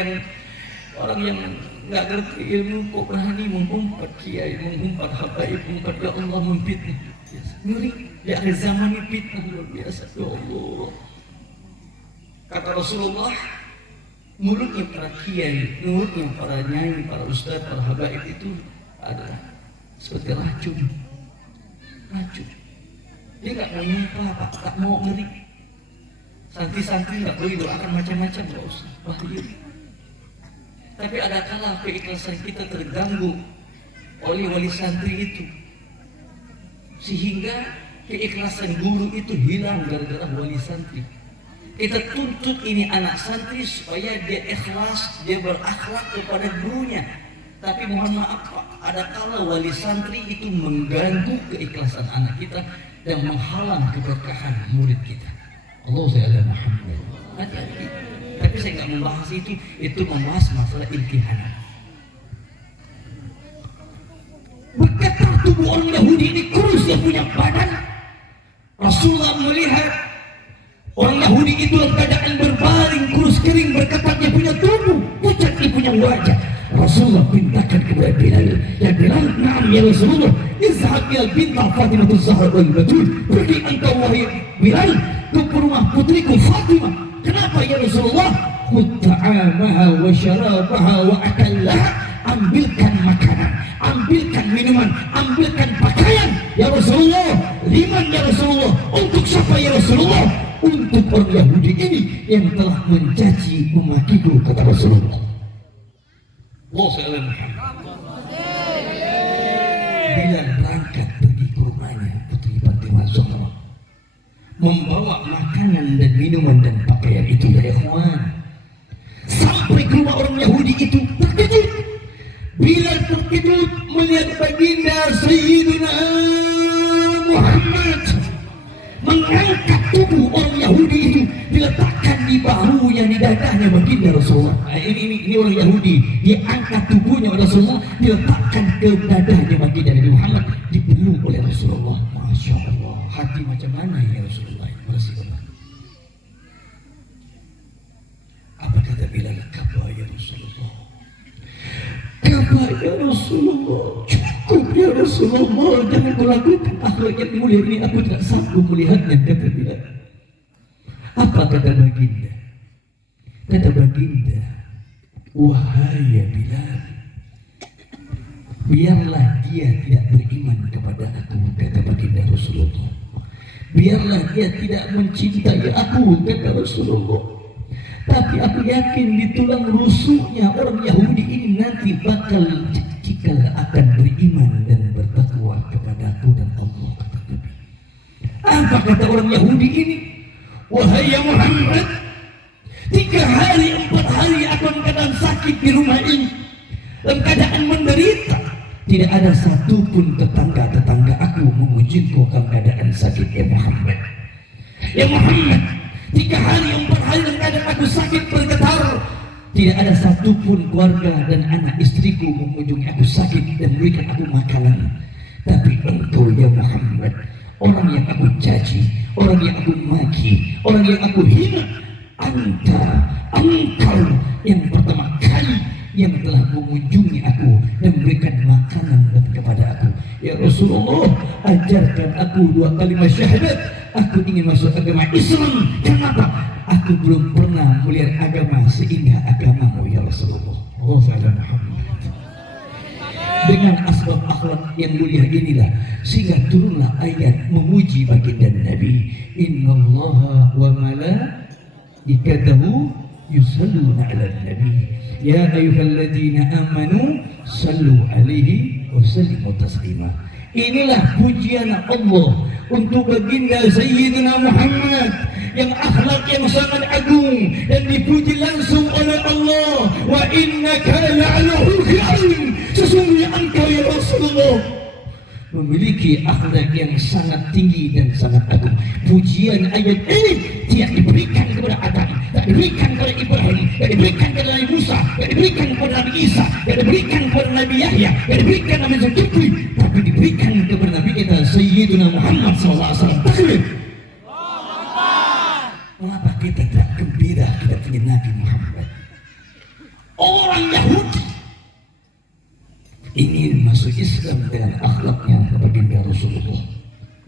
yang nggak ngerti ilmu, kok berani mengumpat kiai, mengumpat habaib, mengumpat ya Allah, memfitnah. Ngeri, di akhir zaman ini fitnah luar biasa. Ya Allah. Kata Rasulullah, mulutnya para kiai, mulutnya para nyai, para ustaz, para habaib itu adalah seperti racun. Racun. Dia nggak mau nyapa, Pak, nggak mau ngeri. Santri-santri nggak boleh doakan macam-macam, nggak usah. Bahaya. Tapi ada kala keikhlasan kita terganggu oleh wali santri itu, sehingga keikhlasan guru itu hilang gara-gara wali santri. Kita tuntut ini anak santri supaya dia ikhlas, dia berakhlak kepada gurunya. Tapi mohon maaf Pak, ada kala wali santri itu mengganggu keikhlasan anak kita dan menghalang keberkahan murid kita. Allah Ta'ala Muhammad. Hati-hati. Tapi saya nggak membahas itu membahas masalah iltihanat. Bergetar tubuh orang Yahudi ini, kurus dia punya badan. Rasulullah melihat orang Yahudi itu dalam keadaan berbaring, kurus kering, bergetar dia punya tubuh, pucat dia punya wajah. Rasulullah perintahkan kepada Bilal, ya Bilal, na'am ya Rasulullah, izhab ila bintah Fatimah Zahra al-Batul. Pergi engkau wahai Bilal ke rumah putriku Fatimah. Kenapa ya Rasulullah? Ta'amaha wa syarabaha wa akallaha. Ambilkan makanan, ambilkan minuman, ambilkan pakaian ya Rasulullah. Liman ya Rasulullah? Untuk siapa ya Rasulullah? Untuk orang Yahudi ini yang telah mencaci memakiku, kata Rasulullah. Allah Ta'ala. Bilal berangkat pergi ke rumahnya putri Fatimah Zahra, membawa makanan dan minuman dan pakaian itu ya ikhwan. Sampai ke rumah orang Yahudi itu terkejut. Bilal terkejut melihat baginda Sayyidina Muhammad mengangkat tubuh orang Yahudi itu, diletakkan di bahunya, di dadahnya baginda Rasulullah. Ini orang Yahudi, dia angkat tubuhnya Rasulullah, diletakkan ke dadahnya baginda Nabi Muhammad, dipeluk oleh Rasulullah. Masya Allah, hati macam mana ya Rasulullah? Rasulullah. Apa kata Bilal? Kaba ya Rasulullah, kaba ya Rasulullah, cukup ya Rasulullah, jangan kau lakukan akhlak yang mulia ini, aku tidak sanggup melihatnya, kata Bilal. Apa kata baginda? Kata baginda, wahai ya Bilal, biarlah dia tidak beriman kepada aku, kata baginda Rasulullah. Biarlah dia tidak mencintai aku, kata Rasulullah. Tapi aku yakin di tulang rusuknya orang Yahudi ini nanti bakal cikal akan beriman dan bertakwa kepada aku dan Allah, kata Nabi. Apa kata orang Yahudi ini? Wahai ya Muhammad, 3 hari 4 hari aku keadaan sakit di rumah ini, dalam keadaan menderita. Tidak ada satupun tetangga aku mengunjungku dalam keadaan sakit. Ya Muhammad, ya Muhammad, 3 hari 4 hari dalam keadaan aku sakit bergetar. Tidak ada satupun keluarga dan anak istriku mengunjungi aku sakit dan berikan aku makanan. Tapi engkau ya Muhammad, orang yang aku caci, orang yang aku maki, orang yang aku hina, engkau yang pertama kali yang telah mengunjungi aku dan memberikan makanan kepada aku. Ya Rasulullah, ajarkan aku 2 kalimat syahadat. Aku ingin masuk agama Islam. Kenapa? Aku belum pernah melihat agama seindah agamamu ya Rasulullah. Oh salam Muhammad. Dengan asbab akhlak yang mulia inilah sehingga turunlah ayat memuji baginda Nabi. Innallaha wa malaikatahu yusalluna 'alan nabi. Ya ayyuhalladzina amanu sallu alaihi wa sallimu taslima. Inilah pujian Allah untuk baginda Sayyidina Muhammad yang akhlak yang sangat agung dan dipuji langsung oleh Allah. Wa innaka la'ala khuluqin 'azim. Sesungguhnya engkau ya Rasulullah memiliki akhlak yang sangat tinggi dan sangat agung. Pujian ayat ini tidak diberikan kepada Adam, tidak diberikan kepada Ibrahim, tidak diberikan kepada Nabi Musa, tidak diberikan kepada Nabi Isa, tidak diberikan kepada Nabi Yahya, tidak diberikan Nabi Zulkifli, tapi diberikan kepada Nabi kita Sayyidina Muhammad SAW. Takbir. Mengapa kita tidak gembira kita punya Nabi Muhammad? Orang Yahudi ingin masuk Islam dengan akhlaknya baginda Rasulullah.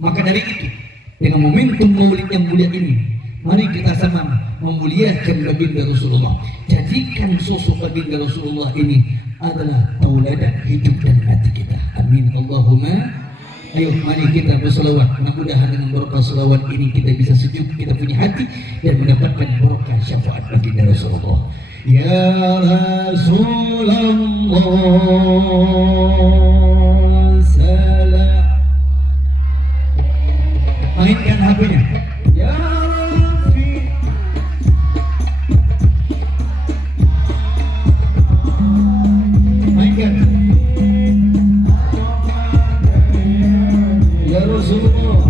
Maka dari itu, dengan momentum maulid yang mulia ini, mari kita sama memuliakan baginda Rasulullah. Jadikan sosok baginda Rasulullah ini adalah tauladan hidup dan mati kita. Amin Allahumma. Ayo mari kita berselawat. Mudah-mudahan dengan berkah selawat ini kita bisa sejuk, kita punya hati dan mendapatkan berkah syafaat baginda Rasulullah. Ya Rasulullah salam. Mainkan HP-nya. Ya Rafi. Mainkan. Ya Rasulullah.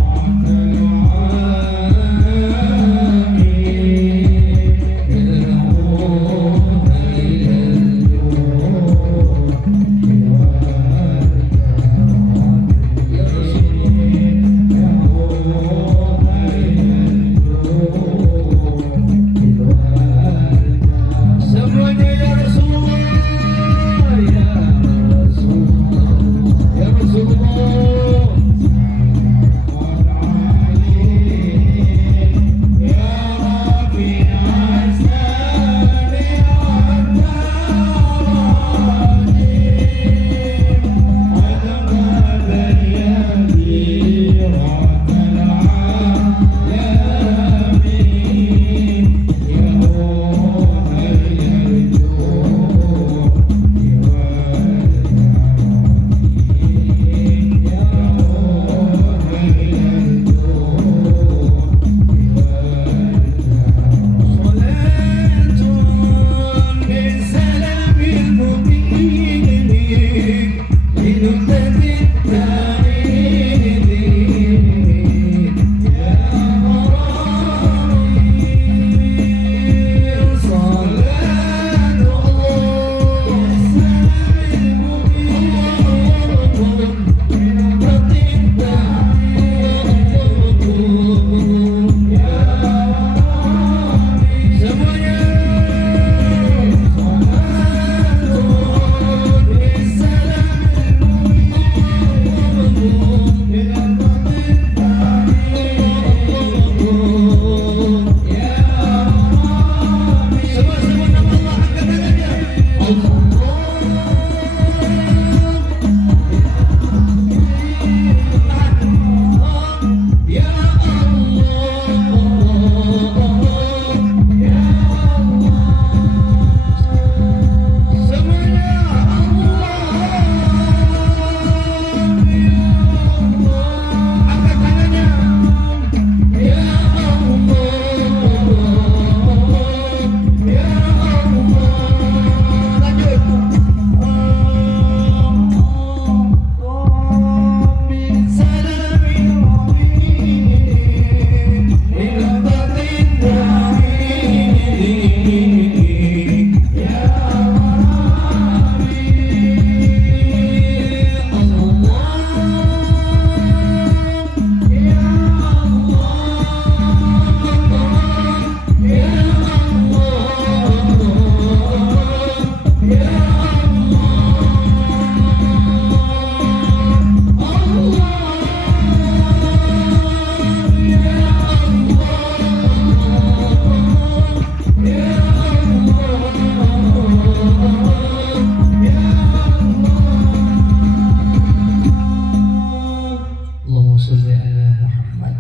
ala Muhammad.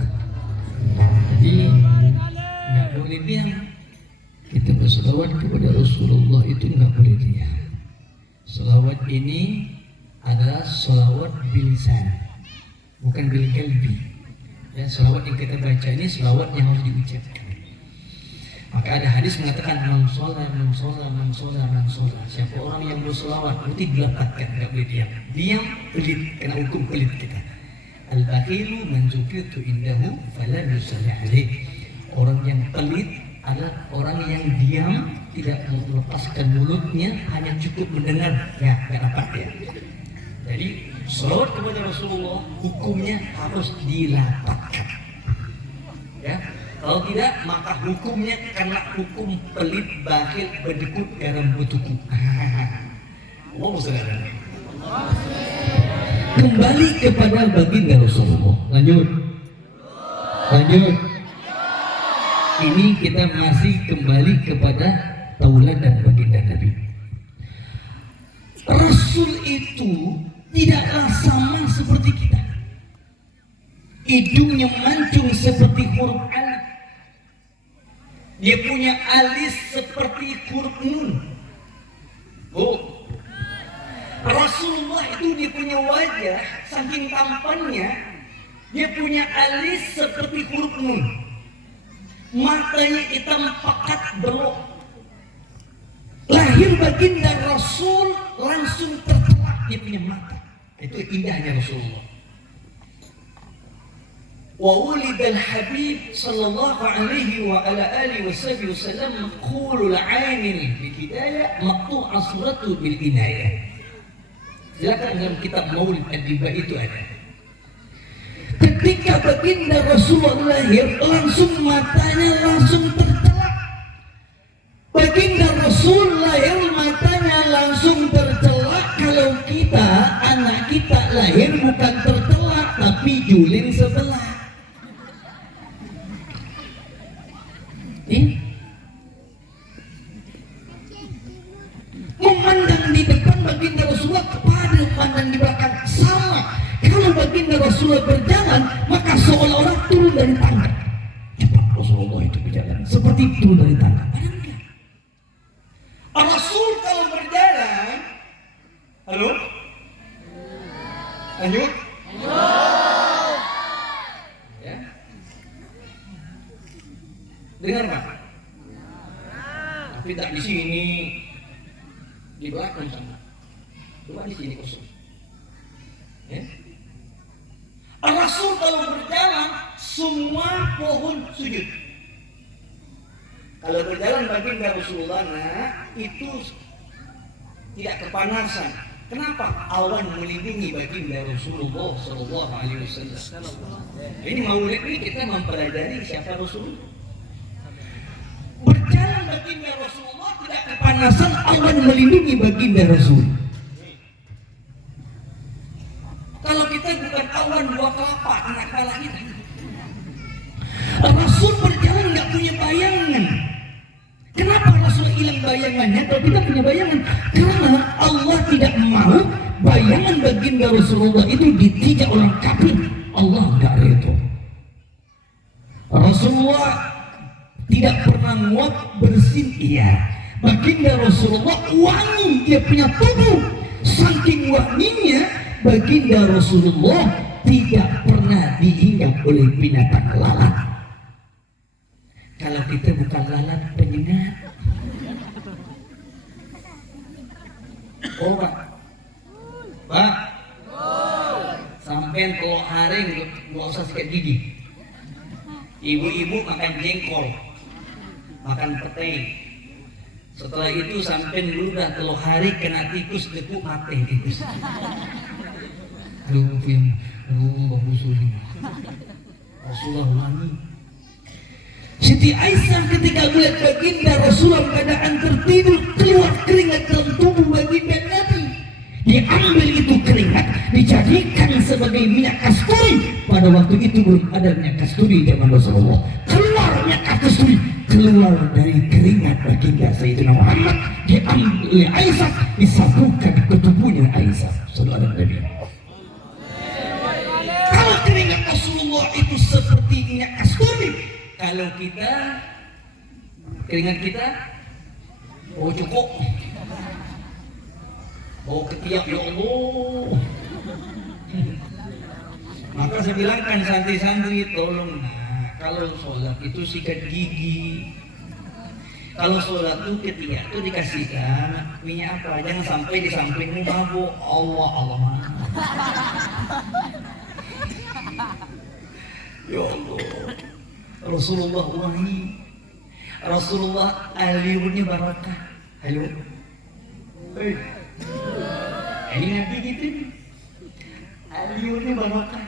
Jadi nggak boleh diam. Kita berselawat kepada Rasulullah itu nggak boleh diam. Selawat ini adalah selawat bilisan, bukan bil qalbi. Ya, selawat yang kita baca ini selawat yang harus diucapkan. Maka ada hadis mengatakan man sholat. Siapa orang yang berselawat berarti dilapatkan, nggak boleh diam. Diam pelit, kena hukum pelit kita. Al-bakhilu man zukirtu indahu fala yusalli alaih. Orang yang pelit adalah orang yang diam, tidak melepaskan mulutnya, hanya cukup mendengar, ya nggak dapat ya. Jadi selawat kepada Rasulullah hukumnya harus dilapatkan. Ya, kalau tidak maka hukumnya karena hukum pelit, bakhil, berdekut, garam betuku. Mau saudara. Kembali kepada baginda Rasulullah. Lanjut. Ini kita masih kembali kepada tauladan baginda Nabi. Rasul itu tidaklah sama seperti kita. Hidungnya mancung seperti huruf alif. Dia punya alis seperti huruf nun. Oh, Rasulullah itu dia punya wajah saking tampannya, dia punya alis seperti huruf nun. Matanya hitam pekat belok. Lahir baginda Rasul langsung tertelak dia punya mata. Itu indahnya Rasulullah. Wa ulidal habib sallallahu alaihi wa ala alihi wasallam maqulul ainil bikidaya maqtu'a suratu bil inayah. Silakan dalam kitab Maulid Ad-Diba itu ada. Ketika baginda Rasulullah lahir, langsung matanya langsung tertelak. Baginda Rasul lahir, matanya langsung tertelak. Kalau kita, anak kita lahir bukan tertelak, tapi juling sebelah. Memandang di depan baginda Rasulullah kepada memandang di belakang sama. Kalau baginda Rasulullah berjalan, maka seolah-olah turun dari tangga. Cepat Rasulullah itu berjalan seperti turun dari tangga. Ada enggak? Rasul kalau berjalan, halo? Lanjut? Ya. Dengar nggak? Tapi tak di sini, di belakang sana. Cuma di sini kosong. Ya. Rasul kalau berjalan, semua pohon sujud. Kalau berjalan baginda Rasulullah, itu tidak kepanasan. Kenapa? Awan melindungi baginda Rasulullah Sallallahu Alaihi Wasallam. Ini maulid ini kita mempelajari siapa Rasulullah. Berjalan baginda Rasulullah tidak kepanasan, awan melindungi baginda Rasul. Kalau kita bukan awan dua kelapa anak kala kita. Rasul berjalan nggak punya bayangan. Kenapa Rasul hilang bayangannya? Kalau kita punya bayangan, karena Allah tidak mau bayangan baginda Rasulullah itu ditijak orang kafir. Allah nggak reda. Rasulullah tidak pernah nguap bersin, iya. Baginda Rasulullah wangi, dia punya tubuh. Saking wanginya, baginda Rasulullah tidak pernah dihinggap oleh binatang lalat. Kalau kita bukan lalat, penyengat. Oh Pak, sampean kalau haring nggak usah sikat gigi. Ibu-ibu makan jengkol, makan petai. Setelah itu sampean ludah telur hari kena tikus dekuk mati tikus. Aduh, bagus ini. Rasulullah wangi. Siti Aisyah ketika melihat baginda Rasulullah keadaan tertidur, keluar keringat dalam tubuh baginda Nabi. Diambil itu keringat, dijadikan sebagai minyak kasturi. Pada waktu itu belum ada minyak kasturi zaman Rasulullah. Keluar minyak kasturi, keluar dari keringat baginda Sayyidina Muhammad, diambil oleh Aisyah, disatukan ke tubuhnya Aisyah. Saudara Nabi. Kalau keringat Rasulullah seperti minyak kasturi. Kalau kita keringat kita bau cukup, bau ketiak, ya Allah. Maka saya bilangkan santri-santri, tolong kalau sholat itu sikat gigi. Kalau sholat itu ketiak itu dikasihkan minyak apa? Jangan sampai di sampingmu mabuk. Allah. Ya Allah. Rasulullah wahi. Rasulullah aliurnya barakah. Halo. Ini Nabi gitu nih. Aliurnya barakah.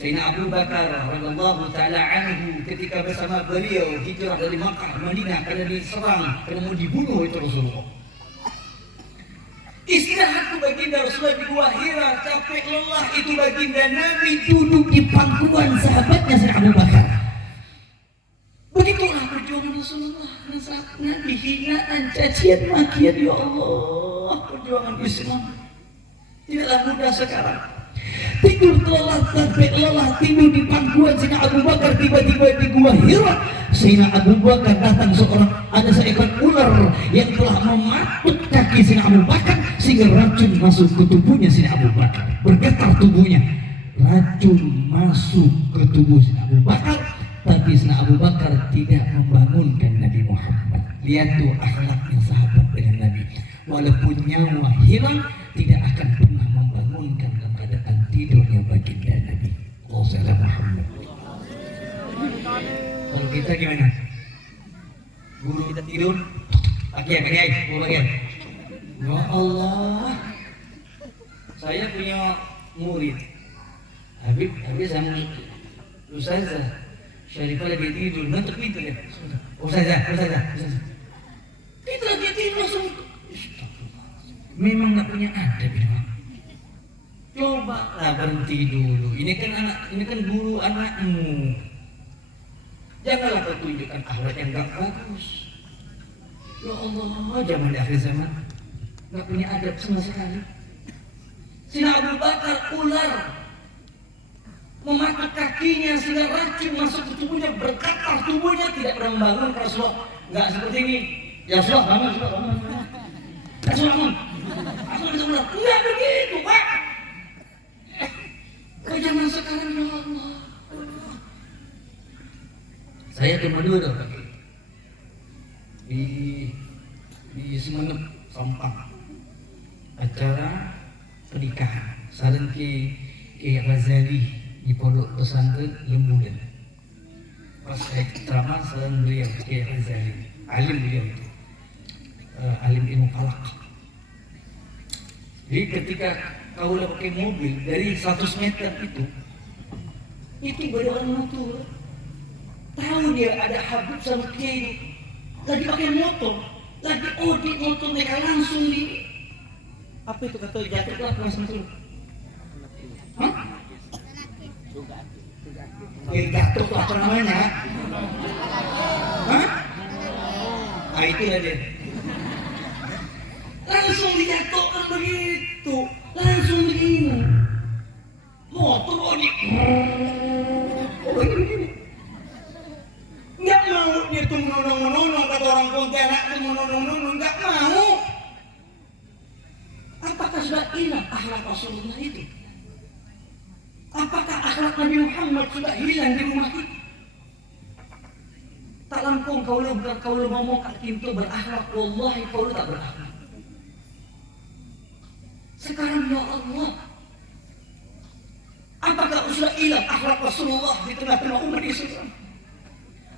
Sayyidina Abu Bakar radhiyallahu taala anhu ketika bersama beliau hijrah dari Makkah ke Madinah karena diserang, karena mau dibunuh itu Rasulullah. Istirahat itu baginda Rasulullah di Gua Hira, capek lelah itu baginda Nabi duduk di pangkuan sahabatnya Sayyidina Abu Bakar. Begitulah perjuangan Rasulullah. Nabi hinaan, cacian, makian, ya Allah, perjuangan Islam tidaklah mudah sekarang. Tidur lelah, capek lelah, tidur di pangkuan Sayyidina Abu Bakar. Tiba-tiba di Gua Hira, Sayyidina Abu Bakar datang ada seekor ular yang telah mematut kaki Sayyidina Abu Bakar sehingga racun masuk ke tubuhnya Sayyidina Abu Bakar. Bergetar tubuhnya, racun masuk ke tubuh Sayyidina Abu Bakar, tapi Sayyidina Abu Bakar tidak membangunkan Nabi Muhammad. Lihat tuh akhlaknya sahabat dengan Nabi. Walaupun nyawa hilang, tidak akan pernah membangunkan dalam keadaan tidurnya baginda Nabi. Oh salam Muhammad. Kalau kita gimana? Guru kita tidur, bagian, guru bagian. Ya Allah, saya punya murid. Habib sama Ustazah Syarifah lagi tidur, ngantuk pintu ya. Ustazah. Itu lagi tidur langsung. Memang nggak punya adab ya. Coba lah berhenti dulu. Ini kan guru anakmu. Janganlah kau tunjukkan akhlak yang nggak bagus. Ya Allah, zaman di akhir zaman nggak punya adab sama sekali. Sayyidina Abu Bakar ular memakan kakinya sehingga racun masuk ke tubuhnya, berkatar tubuhnya, tidak pernah membangun Rasulullah. Nggak seperti ini. Ya Rasulullah bangun. Rasulullah nggak begitu Pak. Kau zaman sekarang ya Allah. Saya ke Madura di Semenep Sampang, acara pernikahan saling ke Ghazali di pondok pesantren Lembulan. Pas saya ceramah saling beliau ke Ghazali, alim beliau itu, alim ilmu falak. Jadi ketika kau pakai mobil dari 100 meter itu baru orang motor. Tahu dia ada Habib sama Kiai lagi pakai motor, lagi audit motor mereka langsung di apa itu kata jatuh lah langsung turun. Hah? Jatuh tuh apa namanya? Hah? Ah itu aja. Langsung dijatuhkan begitu, langsung begini. Motor audit. Oh ini. Nggak mau dia tuh menonong-menonong, kata orang Pontianak tuh menonong-menonong, nggak mau. Apakah sudah hilang akhlak Rasulullah itu? Apakah akhlak Nabi Muhammad sudah hilang di rumah kita? Tak langkung kau lu ngomong kat pintu berakhlak, wallahi kau lu tak berakhlak. Sekarang ya Allah, apakah sudah hilang akhlak Rasulullah di tengah-tengah umat Islam?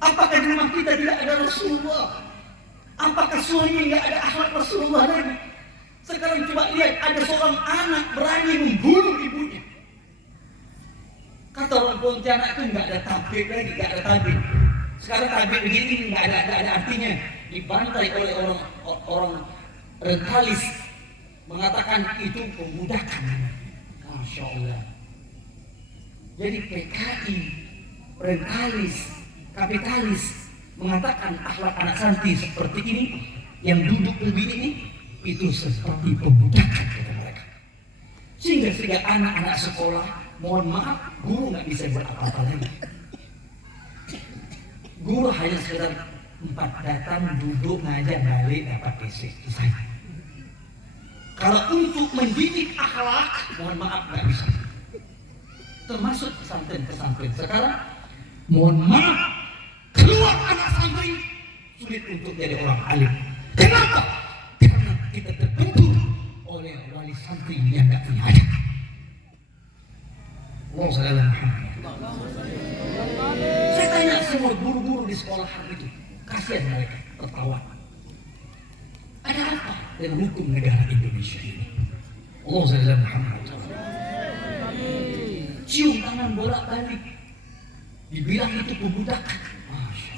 Apakah di rumah kita tidak ada Rasulullah? Apakah suami tidak ada akhlak Rasulullah lagi? Sekarang coba lihat, ada seorang anak berani membunuh ibunya. Kata orang Pontianak itu nggak ada tabib lagi, nggak ada tabib. Sekarang tabib begini nggak ada artinya. Dibantai oleh orang rentalis, mengatakan itu pembudakan. Masya Allah. Jadi PKI, rentalis, kapitalis mengatakan akhlak anak santri seperti ini, yang duduk begini ini itu seperti pembudakan kata mereka. Sehingga anak-anak sekolah, mohon maaf, guru nggak bisa buat apa-apa lagi. Guru hanya sekedar 4 datang, duduk, ngajar, balik, dapat PC, selesai. Kalau untuk mendidik akhlak, mohon maaf nggak bisa. Termasuk pesantren. Sekarang, mohon maaf, keluar anak santri sulit untuk jadi orang alim. Kenapa? Karena kita terbentur oleh wali santri yang nggak punya adab. Allah sallallahu alaihi wasallam. Saya tanya semua guru-guru di sekolahan itu, kasihan mereka tertawa. Ada apa dengan hukum negara Indonesia ini? Allah sallallahu alaihi wasallam. Cium tangan bolak-balik, dibilang itu pembudakan. Masya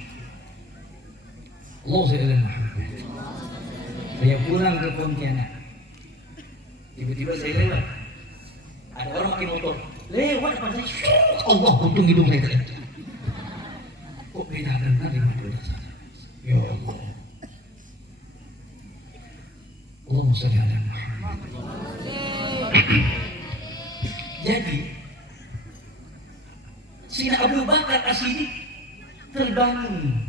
Allah sallallahu alaihi wasallam. Saya pulang ke Pontianak, tiba-tiba saya lewat, ada orang pakai motor lewat depan saya, Allah untung hidung saya terlihat. Kok beda dengan di Madura saja? Ya Allah. Allahumma shalli ala Muhammad. Jadi Sayyidina Abu Bakar As-Siddiq terbangun.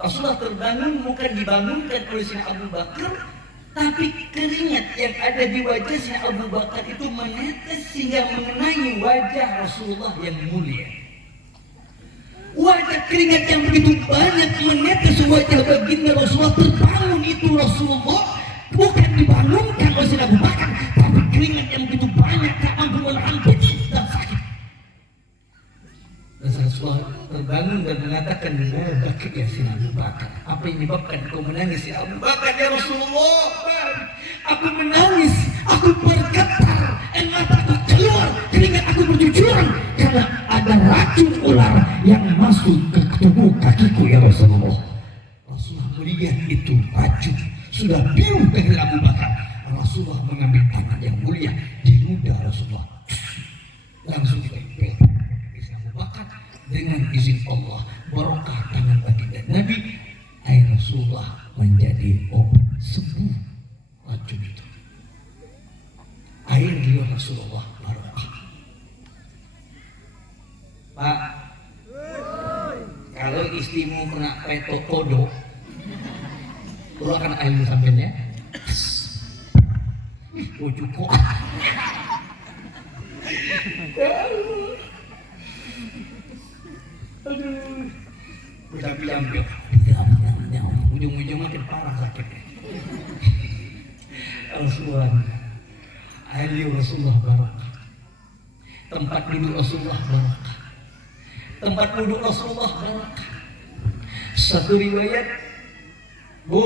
Rasulullah terbangun bukan dibangunkan oleh Sayyidina Abu Bakar, tapi keringat yang ada di wajah Sayyidina Abu Bakar itu menetes sehingga mengenai wajah Rasulullah yang mulia. Wajah keringat yang begitu banyak menetes wajah baginda Rasulullah, terbangun itu Rasulullah bukan dibangunkan oleh Sayyidina Abu Bakar, tapi keringat yang begitu banyak tak mampu menahan pedih dan sakit. Dan Rasulullah terbangun dan mengatakan, "Bakit ya Sayyidina Abu Bakar? Apa yang menyebabkan kau menangis ya Abu Bakar ya Rasulullah? Aku menangis, aku bergetar, mataku keluar, keringat aku bercucuran karena ada racun ular yang masuk ke tubuh kakiku ya Rasulullah." Rasulullah melihat itu racun sudah biru ke Abu Bakar. Rasulullah mengambil tangan yang mulia di ludah Rasulullah, langsung ditempel Abu Bakar dengan izin Allah, barokah tangan baginda Nabi, air Rasulullah menjadi obat sembuh racun itu. Air liur Rasulullah barokah. Pak, kalau istrimu kena peto kodok, keluarkan air sampingnya. Cukup. Aduh, berdampil-dampil, ujung-ujung makin parah sakitnya. Rasulullah, air liur Rasulullah barokah, tempat duduk Rasulullah barokah, tempat duduk Rasulullah barokah. Satu riwayat, Bu,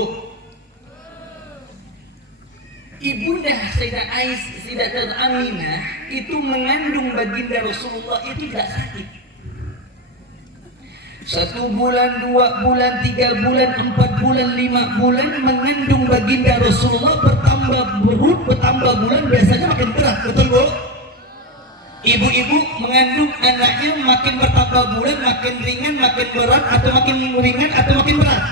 ibunda Sayyidatul Aminah itu mengandung baginda Rasulullah itu tidak sakit. 1 bulan, 2 bulan, 3 bulan, 4 bulan, 5 bulan mengandung baginda Rasulullah, bertambah bulan biasanya makin berat, betul Bu? Ibu-ibu mengandung anaknya makin bertambah bulan, makin ringan, makin berat, atau makin ringan, atau makin berat?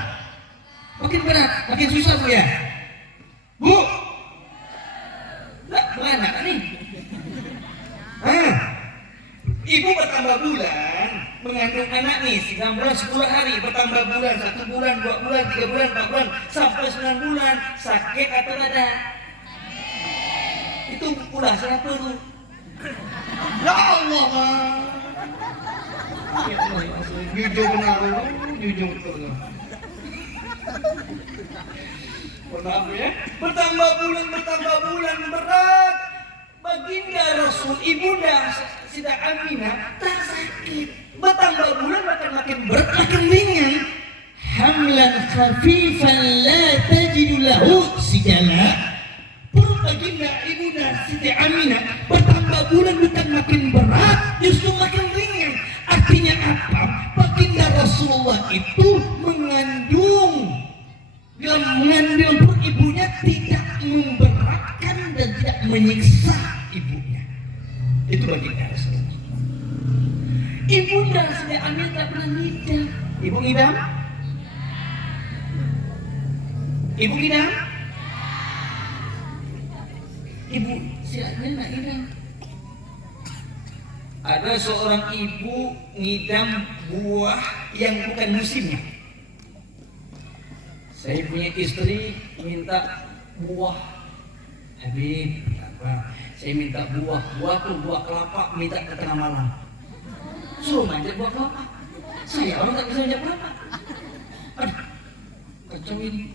Makin berat, makin susah Bu ya? Bu? Lah, mana nih? Ibu bertambah bulan, mengandung anak nih 10 hari, bertambah bulan, 1 bulan, 2 bulan, 3 bulan, 4 bulan, sampai 9 bulan, sakit atau ada? Itu ulah siapa tuh? Ya Allah, jujur benar, jujur betul. Maaf ya, bertambah bulan berat. Baginda Rasul ibunda Sayyidah Aminah tak sakit, bertambah bulan makin berat, makin ringan. Hamlan khafifan la tajidu lahu sijala. Perut baginda ibunda Sayyidah Aminah bertambah bulan bukan makin berat, justru makin ringan. Artinya apa? Baginda Rasulullah itu mengandung perut ibunya tidak memberatkan dan tidak menyiksa ibunya. Itu baginda Rasulullah. Ibunda Sayyidah Aminah tak pernah ngidam. Ibu ngidam? Ibu ngidam? Ibu silakan nak ngidam. Ada seorang ibu ngidam buah yang bukan musimnya. Saya punya istri minta buah, Habib, apa? Saya minta buah tuh buah kelapa, minta ke tengah malam. Suruh manjat buah kelapa. Saya orang tak bisa manjat kelapa. Aduh, kacau ini.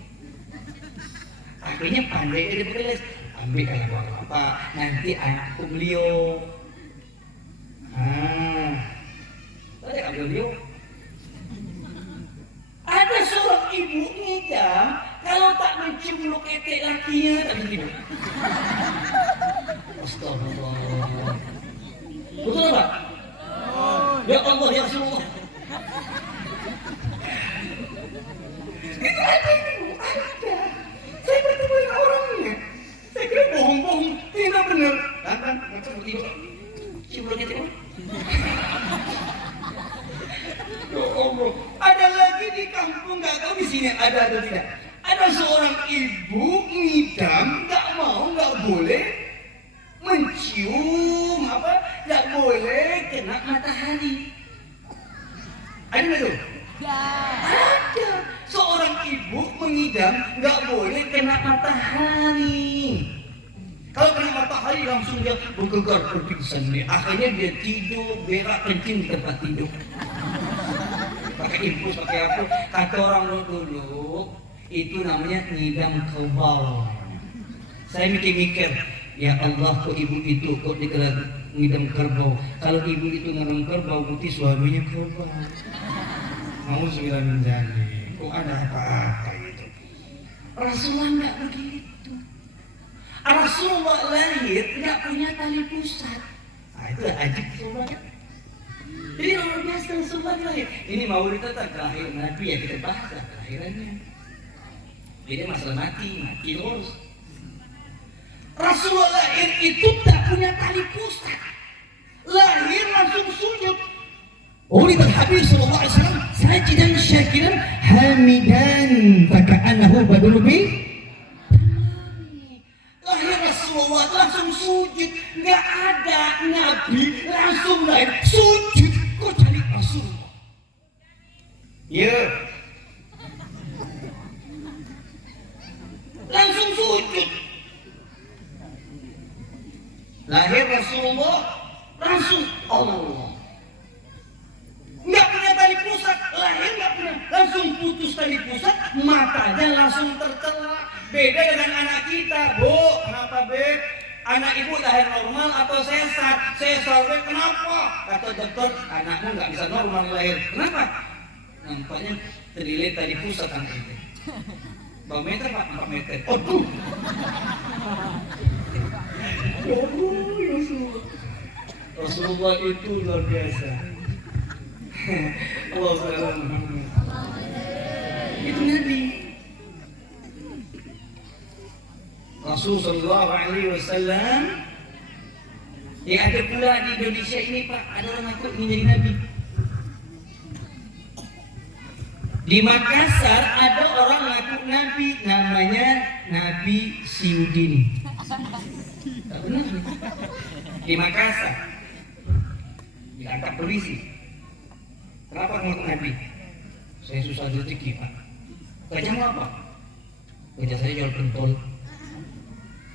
Akhirnya pandai dia berkelas. Ambil kayak buah kelapa, nanti anakku beliau. Tadi ambil beliau. Ada seorang ibu ngidam, kalau tak mencium bulu ketek lakinya tak bisa tidur. Astagfirullah. Betul tak? Ya Allah, ya Rasulullah. Itu ada itu, ada. Saya bertemu dengan orangnya. Saya kira bohong-bohong, tidak benar. Kan, begitu. Cium bulu ketek. Ya Allah, ada lagi di kampung, nggak tahu di sini ada atau tidak. Ada seorang ibu ngidam, nggak mau, nggak boleh mencium apa, nggak boleh kena matahari. Ada nggak tuh? Ada. Seorang ibu mengidam, nggak boleh kena matahari. Kalau kena matahari langsung dia bergegar berpingsan nih. Akhirnya dia tidur berak kencing di tempat tidur. Pakai infus, pakai apa? Kata orang dulu itu namanya ngidam kerbau. Saya mikir-mikir, ya Allah, kok ibu itu kok dikira ngidam kerbau? Kalau ibu itu ngidam kerbau, berarti suaminya kerbau. Mau sembilan menjadi, kok ada apa-apa itu? Rasulullah nggak begitu. Rasulullah lahir nggak punya tali pusat. Nah, itu ajib Rasulullah. Jadi luar biasa Rasulullah lahir. Ini maulid tentang kelahiran Nabi ya, kita bahas kelahirannya. Ini masalah mati terus. Rasulullah lahir itu tak punya tali pusat. Lahir langsung sujud. Ulid al-Habib sallallahu alaihi wasallam sajidan syakiran hamidan faka'annahu badul bi. Lahir Rasulullah langsung sujud, nggak ada Nabi langsung lahir sujud. Kok cari Rasulullah? Ya, langsung sujud. Lahir Rasulullah langsung Allah. Nggak punya tali pusat, lahir nggak punya, langsung putus tali pusat, matanya langsung tercelak. Beda dengan anak kita, Bu. Kenapa, Beb? Anak ibu lahir normal atau sesar? Sesar, Beb. Kenapa? Kata dokter, anakmu nggak bisa normal lahir. Kenapa? Nampaknya terlilit tali pusat anak itu. Berapa meter, Pak? 4 meter. Aduh. Rasulullah itu luar biasa. Allah Subhanahu. Itu Nabi. Rasul Sallallahu Alaihi Wasallam. Ya, ada pula di Indonesia ini, Pak, ada orang ngaku ingin jadi Nabi. Di Makassar ada orang ngaku Nabi, namanya Nabi Siudin. Tak benar nih. Di Makassar ditangkap polisi. Kenapa ngaku Nabi? Saya susah rezeki, Pak. Kerjamu apa? Kerja saya jual pentol.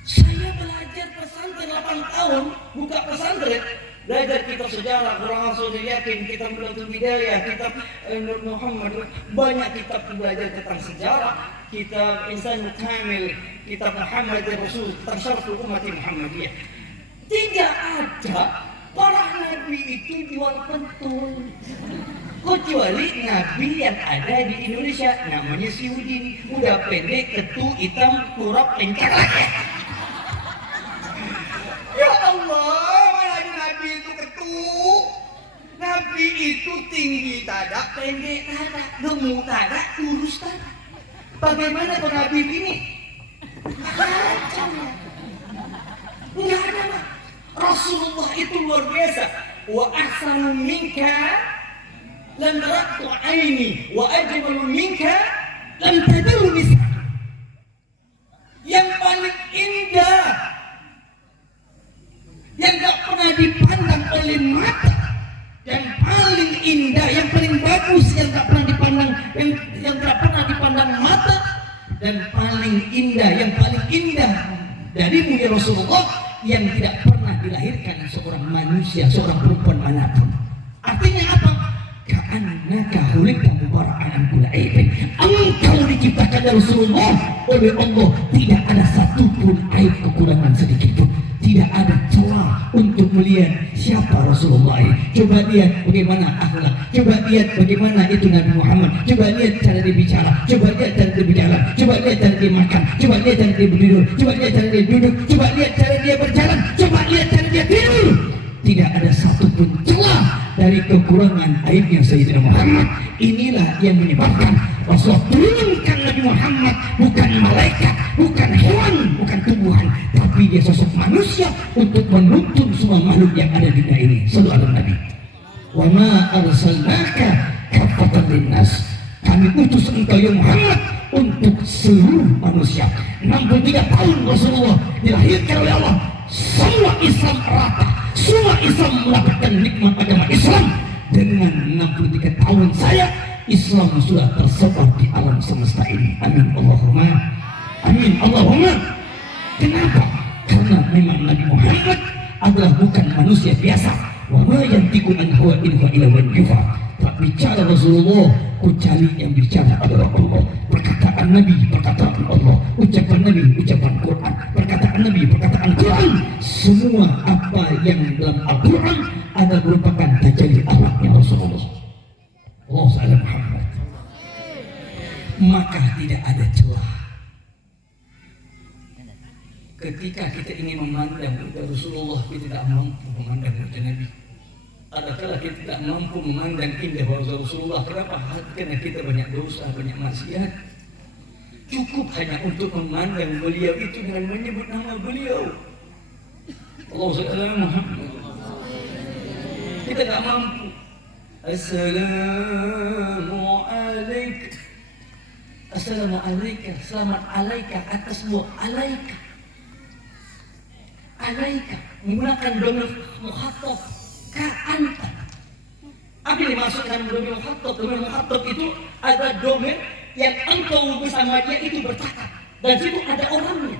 Saya belajar pesantren 8 tahun, buka pesantren, belajar kitab sejarah, Quran Rasul Yakin, kitab Bulatul Bidayah, kitab Nur Muhammad, banyak kitab belajar tentang sejarah, kitab Insan Kamil, kitab Muhammad Rasul, tentang syaraful umat Muhammadiyah. Tidak ada para nabi itu jual pentol. Kecuali nabi yang ada di Indonesia, namanya Siudin, udah pendek, ketu, hitam, turap, lengkap. Ya Allah, mana nabi itu ketuk. Nabi itu tinggi tada, pendek tada, gemuk tada, kurus tada. Bagaimana kok nabi ini? Kacau. Enggak ada, Pak. Rasulullah itu luar biasa. Wa ahsanu minka lam raqtu aini wa ajmalu minka lam tadru nisa. Yang paling indah mata, yang paling indah, yang paling bagus, yang tak pernah dipandang, yang tak pernah dipandang mata, dan paling indah, yang paling indah darimu ya Rasulullah, yang tidak pernah dilahirkan seorang manusia, seorang perempuan manapun. Artinya apa? Ka'annaka khuliqta mubara'an an kulli aibin. Engkau diciptakan ya Rasulullah oleh Allah, tidak ada satupun aib kekurangan sedikit pun. Tidak ada celah untuk melihat siapa Rasulullah ini. Coba lihat bagaimana akhlak, coba lihat bagaimana itu Nabi Muhammad, coba lihat cara dia bicara, coba lihat cara dia berjalan, coba lihat cara dia makan, coba lihat cara dia berdiri, coba lihat cara dia duduk, coba lihat cara dia berjalan, coba lihat cara dia tidur. Tidak ada satupun celah dari kekurangan aibnya Sayyidina Muhammad. Inilah yang menyebabkan Rasulullah turunkan Nabi Muhammad, bukan malaikat, bukan hewan, bukan tumbuhan, tapi dia sosok manusia untuk menuntun semua makhluk yang ada di dunia ini. Sallallahu alaihi Nabi. Wa ma arsalnaka kaffatan linnas. Kami utus engkau ya Muhammad untuk seluruh manusia. 63 tahun Rasulullah dilahirkan oleh Allah. Semua Islam rata, semua Islam mendapatkan nikmat agama Islam. Dengan 63 tahun saya, Islam sudah tersebar di alam semesta ini. Amin Allahumma. Amin Allahumma. Kenapa? Karena memang Nabi Muhammad adalah bukan manusia biasa. Wa ma yantiqu an huwa in huwa illa wahyuha. Tak bicara Rasulullah, kecuali yang bicara adalah Allah. Perkataan Nabi, perkataan Allah. Ucapan Nabi, ucapan Quran. Perkataan Nabi, perkataan Quran. Semua apa yang dalam Al-Quran ada merupakan tajalli akhlaknya Rasulullah. Allah Ta'ala Muhammad. Maka tidak ada celah ketika kita ingin memandang Rasulullah, kita tidak mampu memandang wajah Nabi. Adakah kita tidak mampu memandang indah wajah Rasulullah? Kenapa? Karena kita banyak dosa, banyak maksiat. Cukup hanya untuk memandang beliau itu dengan menyebut nama beliau. Allah Ta'ala Muhammad. Kita tidak mampu. Assalamualaikum. Assalamualaikum. Selamat alaika atasmu alaika. Alaika menggunakan domir mukhatab ka anta. Apa yang dimaksudkan domir mukhatab? Domir mukhatab itu ada domir yang engkau bersama dia itu bercakap, dan situ ada orangnya.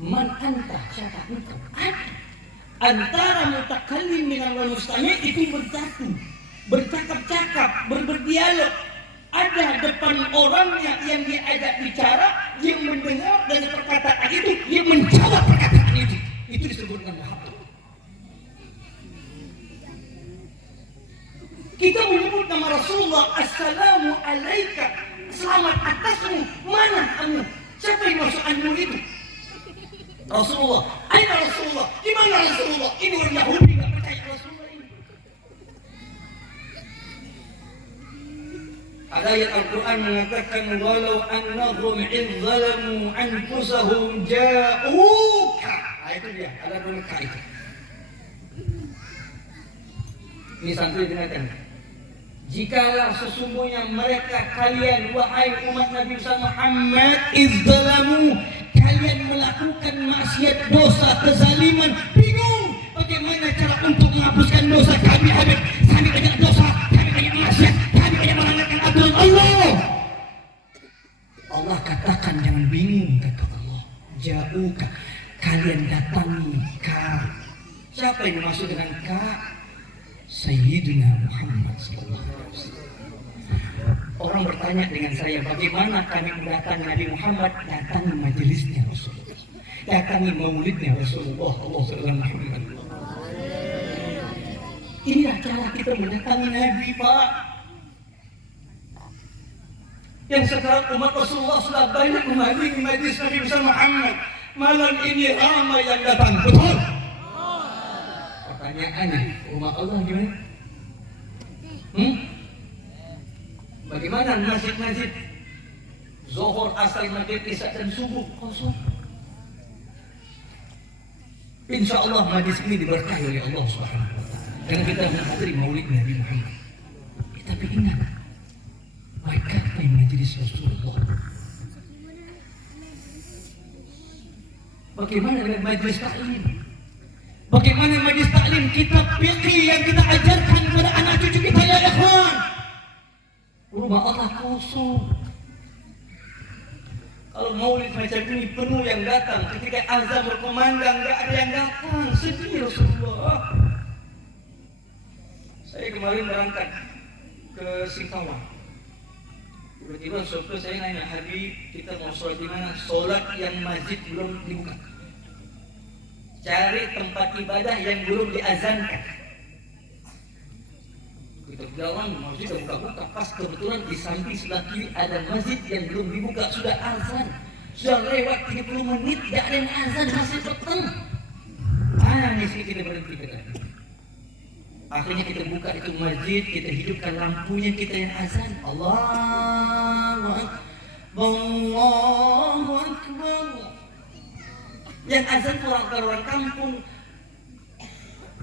Man anta, siapa engkau? Ada. Antara mutakallim dengan mustami' itu bersatu, bercakap-cakap, berdialog. Ada depan orangnya yang diajak bicara, dia mendengar dari perkataan itu, dia menjawab perkataan itu. Itu disebut dengan muhabbat. Kita menyebut nama Rasulullah, Assalamu alaika, selamat atasmu. Mana anu? Siapa yang masuk anu itu? Rasulullah. Aina Rasulullah? Di mana Rasulullah? Ini orang Yahudi nggak percaya Rasulullah ini. Ada ayat Al-Quran mengatakan walau annahum izzalamu anfusahum ja'uka. Nah, itu dia, ada doa itu. Ini santri dengarkan. Jikalau sesungguhnya mereka kalian wahai umat Nabi Muhammad izzalamu, kalian melakukan maksiat, dosa, kezaliman, bingung bagaimana cara untuk menghapuskan dosa kami. Habib, kami banyak dosa, kami banyak maksiat, kami banyak melanggar aturan Allah. Allah katakan jangan bingung, kata Allah. Ja'uka, kalian datangi ka. Siapa yang dimaksud dengan ka? Sayyidina Muhammad SAW. Orang bertanya dengan saya, bagaimana kami mendatangi Nabi Muhammad? Datangi majelisnya Rasulullah, datangi maulidnya Rasulullah. Allah Muhammad. Inilah cara kita mendatangi Nabi, Pak. Yang sekarang umat Rasulullah sudah banyak menghadiri majelis Nabi Muhammad. Malam ini ramai yang datang, betul? Pertanyaannya, umat Allah gimana? Bagaimana masjid-masjid Zuhur, Asar, Maghrib, Isya dan Subuh kosong? Insya Allah majlis ini diberkahi oleh Allah Subhanahu wa Ta'ala. Karena kita menghadiri maulid Nabi Muhammad. Tapi ingat, mereka yang majlis Rasulullah. Bagaimana dengan majlis taklim? Bagaimana majlis taklim, kitab fikih yang kita ajarkan kepada anak cucu kita ya ikhwan. Rumah Allah kosong. Kalau maulid macam ini penuh yang datang, ketika azan berkumandang nggak ada yang datang, sedih Rasulullah. Saya kemarin berangkat ke Singkawang. Tiba-tiba sopir saya nanya, Habib, kita mau sholat di mana? Sholat yang masjid belum dibuka. Cari tempat ibadah yang belum diazankan. Kita jalan, masjid sudah buka-buka. Pas kebetulan di samping sebelah kiri ada masjid yang belum dibuka, sudah azan. Sudah lewat 30 menit, tidak ada yang azan, masih petang. Nangis kita berhenti kita. Akhirnya kita buka itu masjid, kita hidupkan lampunya, kita yang azan. Allahu Akbar, Allahu Akbar. Yang azan orang kampung.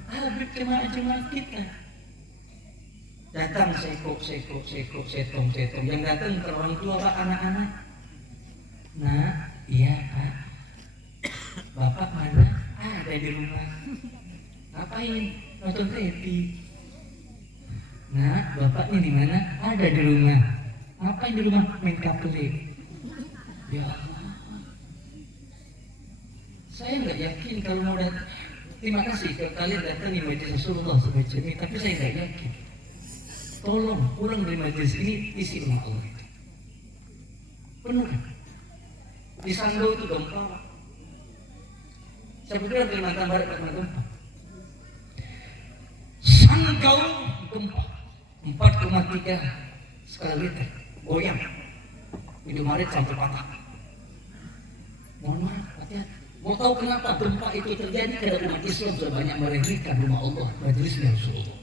Habib jemaah-jemaah kita. Datang sekok, setong. Yang datang ke orang tua, Pak, anak-anak. Nah, iya Pak. Bapak mana? Ada di rumah. Ngapain? Nonton TV. Nah, bapaknya di mana? Ada di rumah. Ngapain di rumah? Main kapelik. Ya Allah. Saya nggak yakin kalau mau datang. Terima kasih kalau kalian datang di majelis Rasulullah semacam ini, tapi saya nggak yakin. Tolong pulang dari majelis ini isi rumah Allah itu. Penuh kan? Di Sanggau itu gempa. Saya bilang Kalimantan Barat kena gempa. Sanggau gempa 4,3 skala Richter, goyang. Pintu marit sampai patah. Mohon maaf, hati-hati. Mau tahu kenapa gempa itu terjadi? Karena umat Islam sudah banyak meremehkan rumah Allah, majelisnya Rasulullah.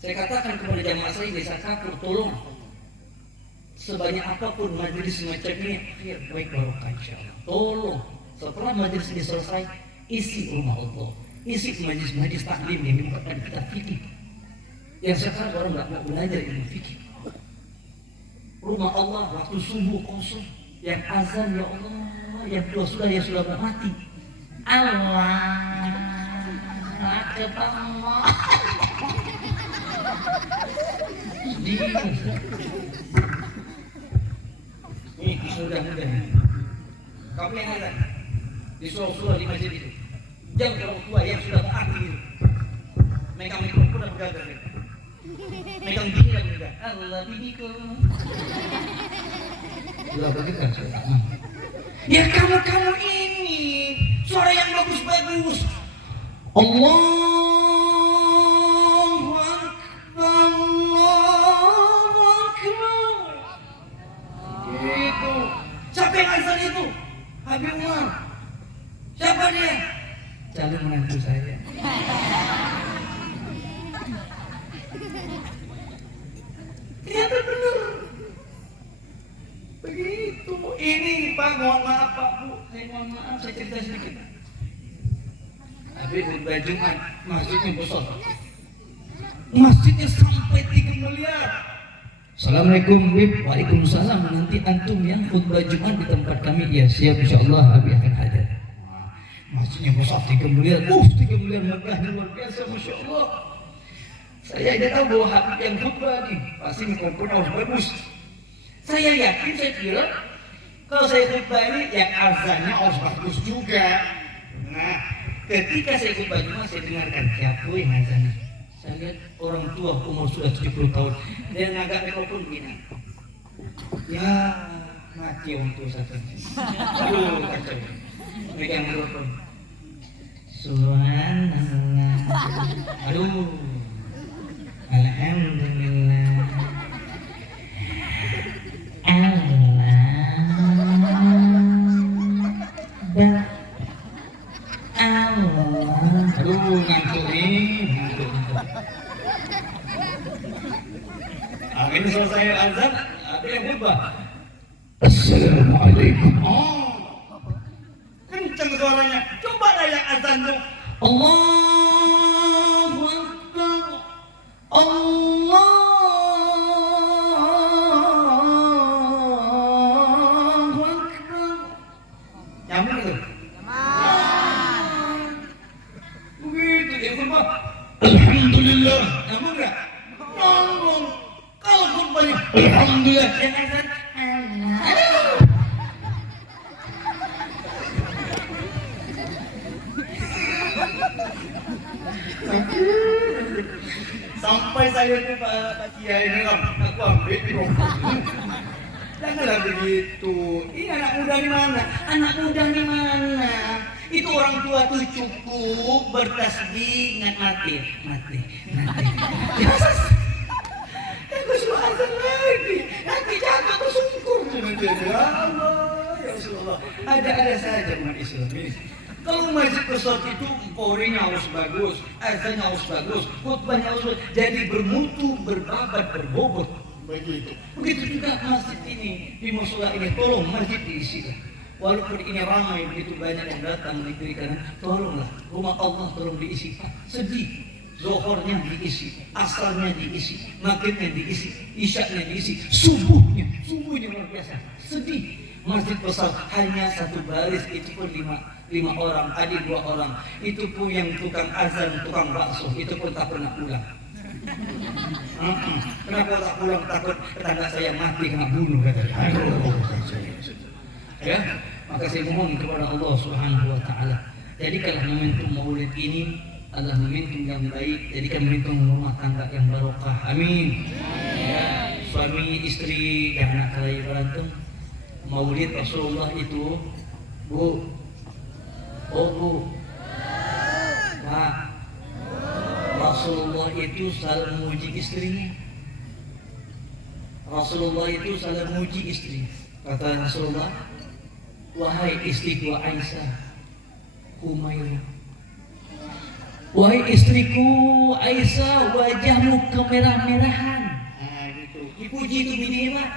Saya katakan kepada jamaah saya di desa Kapur, tolong sebanyak apapun majelis semacam ini, baik barokah insyaallah. Tolong setelah majelis ini selesai, isi rumah Allah, isi majelis taklim yang merupakan kitab fikih. Yang sekarang orang nggak mau belajar ilmu fikih. Rumah Allah waktu subuh kosong, yang azan ya Allah, yang tua sudah ya sudah mati. Allah Akbar Allah. Ini mudah-mudah. Kami yang ada di surau-surau di masjid itu. Jangan orang tua yang sudah mati itu. Megang mikrofon dan bergagal. Megang gini dan bergagal. Allah bibiku. Sudah bergerak saya. Ya kamu ini suara yang bagus-bagus. Allahu Akbar, Allahu Akbar. Gitu. Siapa yang azan itu? Habib Umar. Siapa dia? Calon menantu saya. Ternyata benar. Begitu. Ini Pak, mohon maaf Pak Bu. Saya mohon maaf, saya cerita sedikit. Habib khutbah Jumat, masjidnya besar. Masjidnya sampai 3 miliar. Assalamualaikum Bib. Waalaikumsalam. Nanti antum yang khutbah Jumat di tempat kami. Ya siap, insyaallah Habib akan hadir. Masjidnya besar 3 miliar. 3 miliar megahnya luar biasa, masya Allah. Saya tidak tahu bahwa Habib yang khutbah nih pasti mikrofon harus bagus. Saya yakin, saya kira kalau saya khutbah ini yang azannya harus bagus juga. Nah, ketika saya khutbah Jumat, saya dengarkan siapa yang azannya. Saya lihat orang tua umur sudah 70 tahun. Dia ngagak mikrofon begini. Ya, mati orang tua satu. Aduh, kacau. Megang mikrofon. Subhanallah. Aduh. Alhamdulillah. Aduh, ngantuk ini. Akhirnya selesai azan, ada yang khutbah. Assalamualaikum. Kencang suaranya. Coba lah yang azan tuh. Allahu Akbar. Allahu Akbar. Nyambung itu? Alhamdulillah. Ngomong nggak? Ngomong. Kalau khutbahnya Alhamdulillah, yang azan Allah. Sampai saya tuh Pak Kiai ini aku ambil janganlah begitu. Ini anak muda di mana? Anak muda di mana? Itu orang tua tuh cukup bertasbih ingat mati. Aku suruh azan lagi. Nanti jatuh aku sungkur. Ya Allah, ya Rasulullah. Ada saja umat Islam ini. Kalau masjid besar itu emporinya harus bagus, azannya harus bagus, khutbahnya harus bagus. Jadi bermutu, berbabat, berbobot. Begitu juga masjid ini, di musola ini, tolong masjid diisi. Walaupun ini ramai, begitu banyak yang datang negeri kanan, tolonglah rumah Allah tolong diisi. Sedih, zohornya diisi, asarnya diisi, maghribnya diisi, isyaknya diisi, subuhnya luar biasa. Sedih, masjid besar hanya satu baris, itu pun lima orang, adik 2 orang. Itu pun yang tukang azan, tukang bakso, itu pun tak pernah pulang. Kenapa tak pulang? Takut tetangga saya mati kena bunuh katanya. Ya, maka saya mohon kepada Allah Subhanahu wa taala. Jadikanlah momentum Maulid ini adalah momentum yang baik, jadikan momentum rumah tangga yang barokah. Amin. Ya, suami istri jangan kali berantem. Maulid Rasulullah itu, Bu. Oh Bu. Pak. Rasulullah itu selalu memuji istrinya. Rasulullah itu selalu memuji istri. Kata Rasulullah, wahai istriku Aisyah, Humairah. Wahai istriku Aisyah, wajahmu kemerah-merahan. Nah, gitu. Dipuji itu bini Pak.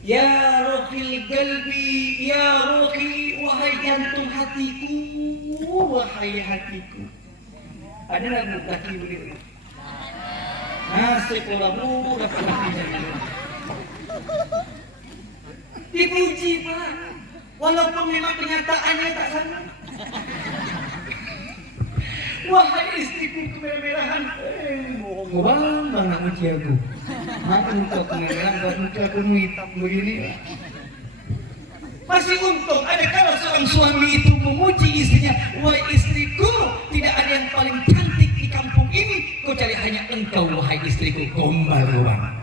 Ya rohil galbi, ya rohi, wahai jantung hatiku, wahai hatiku. Ada lagu laki beliau. Nasib olamu dapat laki. Dipuji Pak, walaupun memang kenyataannya tak sama. Wahai istriku kemerah-merahan, bohong bang nak muji aku. Aku untuk kemerah, buat muji aku hitam begini. Masih untung ada kalau seorang suami itu memuji istrinya, wahai istriku, tidak ada yang paling cantik di kampung ini kecuali hanya engkau, wahai istriku, gombal ruang.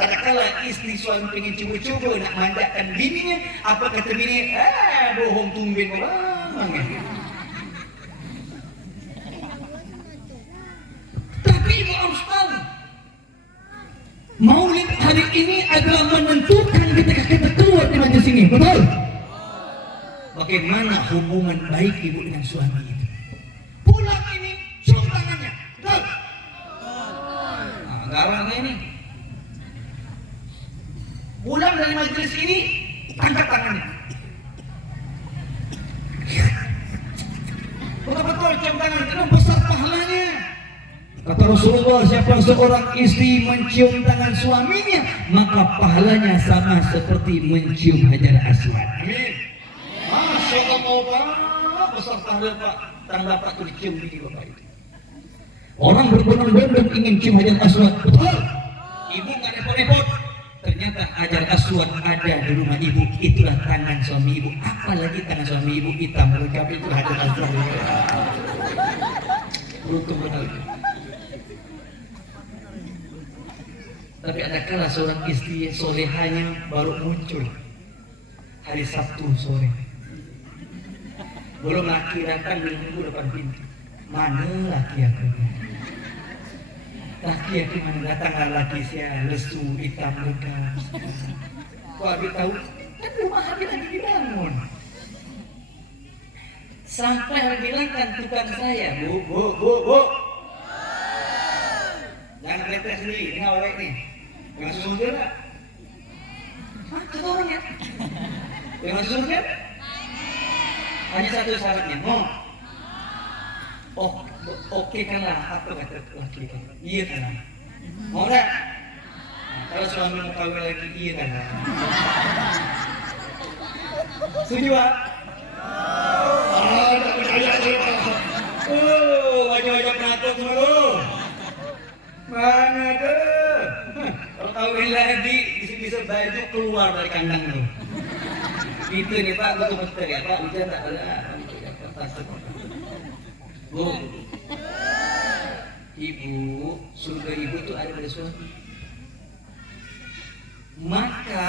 Ada kala istri suami pengen coba-coba nak manjakan bininya, apa kata bini? Bohong tumben orang. Tapi ibu harus tahu, Maulid hari ini adalah menentukan ketika kita keluar di majelis ini, betul? Bagaimana hubungan baik ibu dengan suami itu? Pulang ini, cium tangannya, betul? Nah, garangnya ini. Pulang dari majelis ini, angkat tangannya. Betul-betul cium tangan, itu besar pahalanya. Kata Rasulullah, siapa seorang istri mencium tangan suaminya, maka pahalanya sama seperti mencium Hajar Aswad. Amin. Masya Allah, Pak. Besar pahala Pak. Tang Bapak itu dicium di Bapak itu. Orang berbondong-bondong ingin cium Hajar Aswad. Betul. Ibu nggak repot-repot. Ternyata Hajar Aswad ada di rumah ibu. Itulah tangan suami ibu. Apalagi tangan suami ibu hitam melengkapi itu Hajar Aswad. Beruntung benar. Tapi ada kala seorang istri solehanya baru muncul hari Sabtu sore. Belum laki datang, belum nunggu depan pintu. Mana laki aku? Laki aku mana datang? Laki saya lesu, hitam muka. Kok Abi tahu? Kan rumah Abi lagi dibangun. Sampai Abi bilang kan tukang saya, Bu. Jangan retes sendiri, ini awalnya nih. Yang susun dia enggak? Hah? Kata orangnya? Yang susun dia? Hanya satu syaratnya, mau? Oke kan lah, apa kata laki kan? Iya kan lah. Mau enggak? Nah, kalau suami mau kawin lagi, iya kan lah. Setuju Pak? Tak percaya. keluar dari kandang tuh. Itu nih Pak, betul-betul ya Pak, hujan tak ada. Bu, ibu, surga ibu tuh ada pada suami. Maka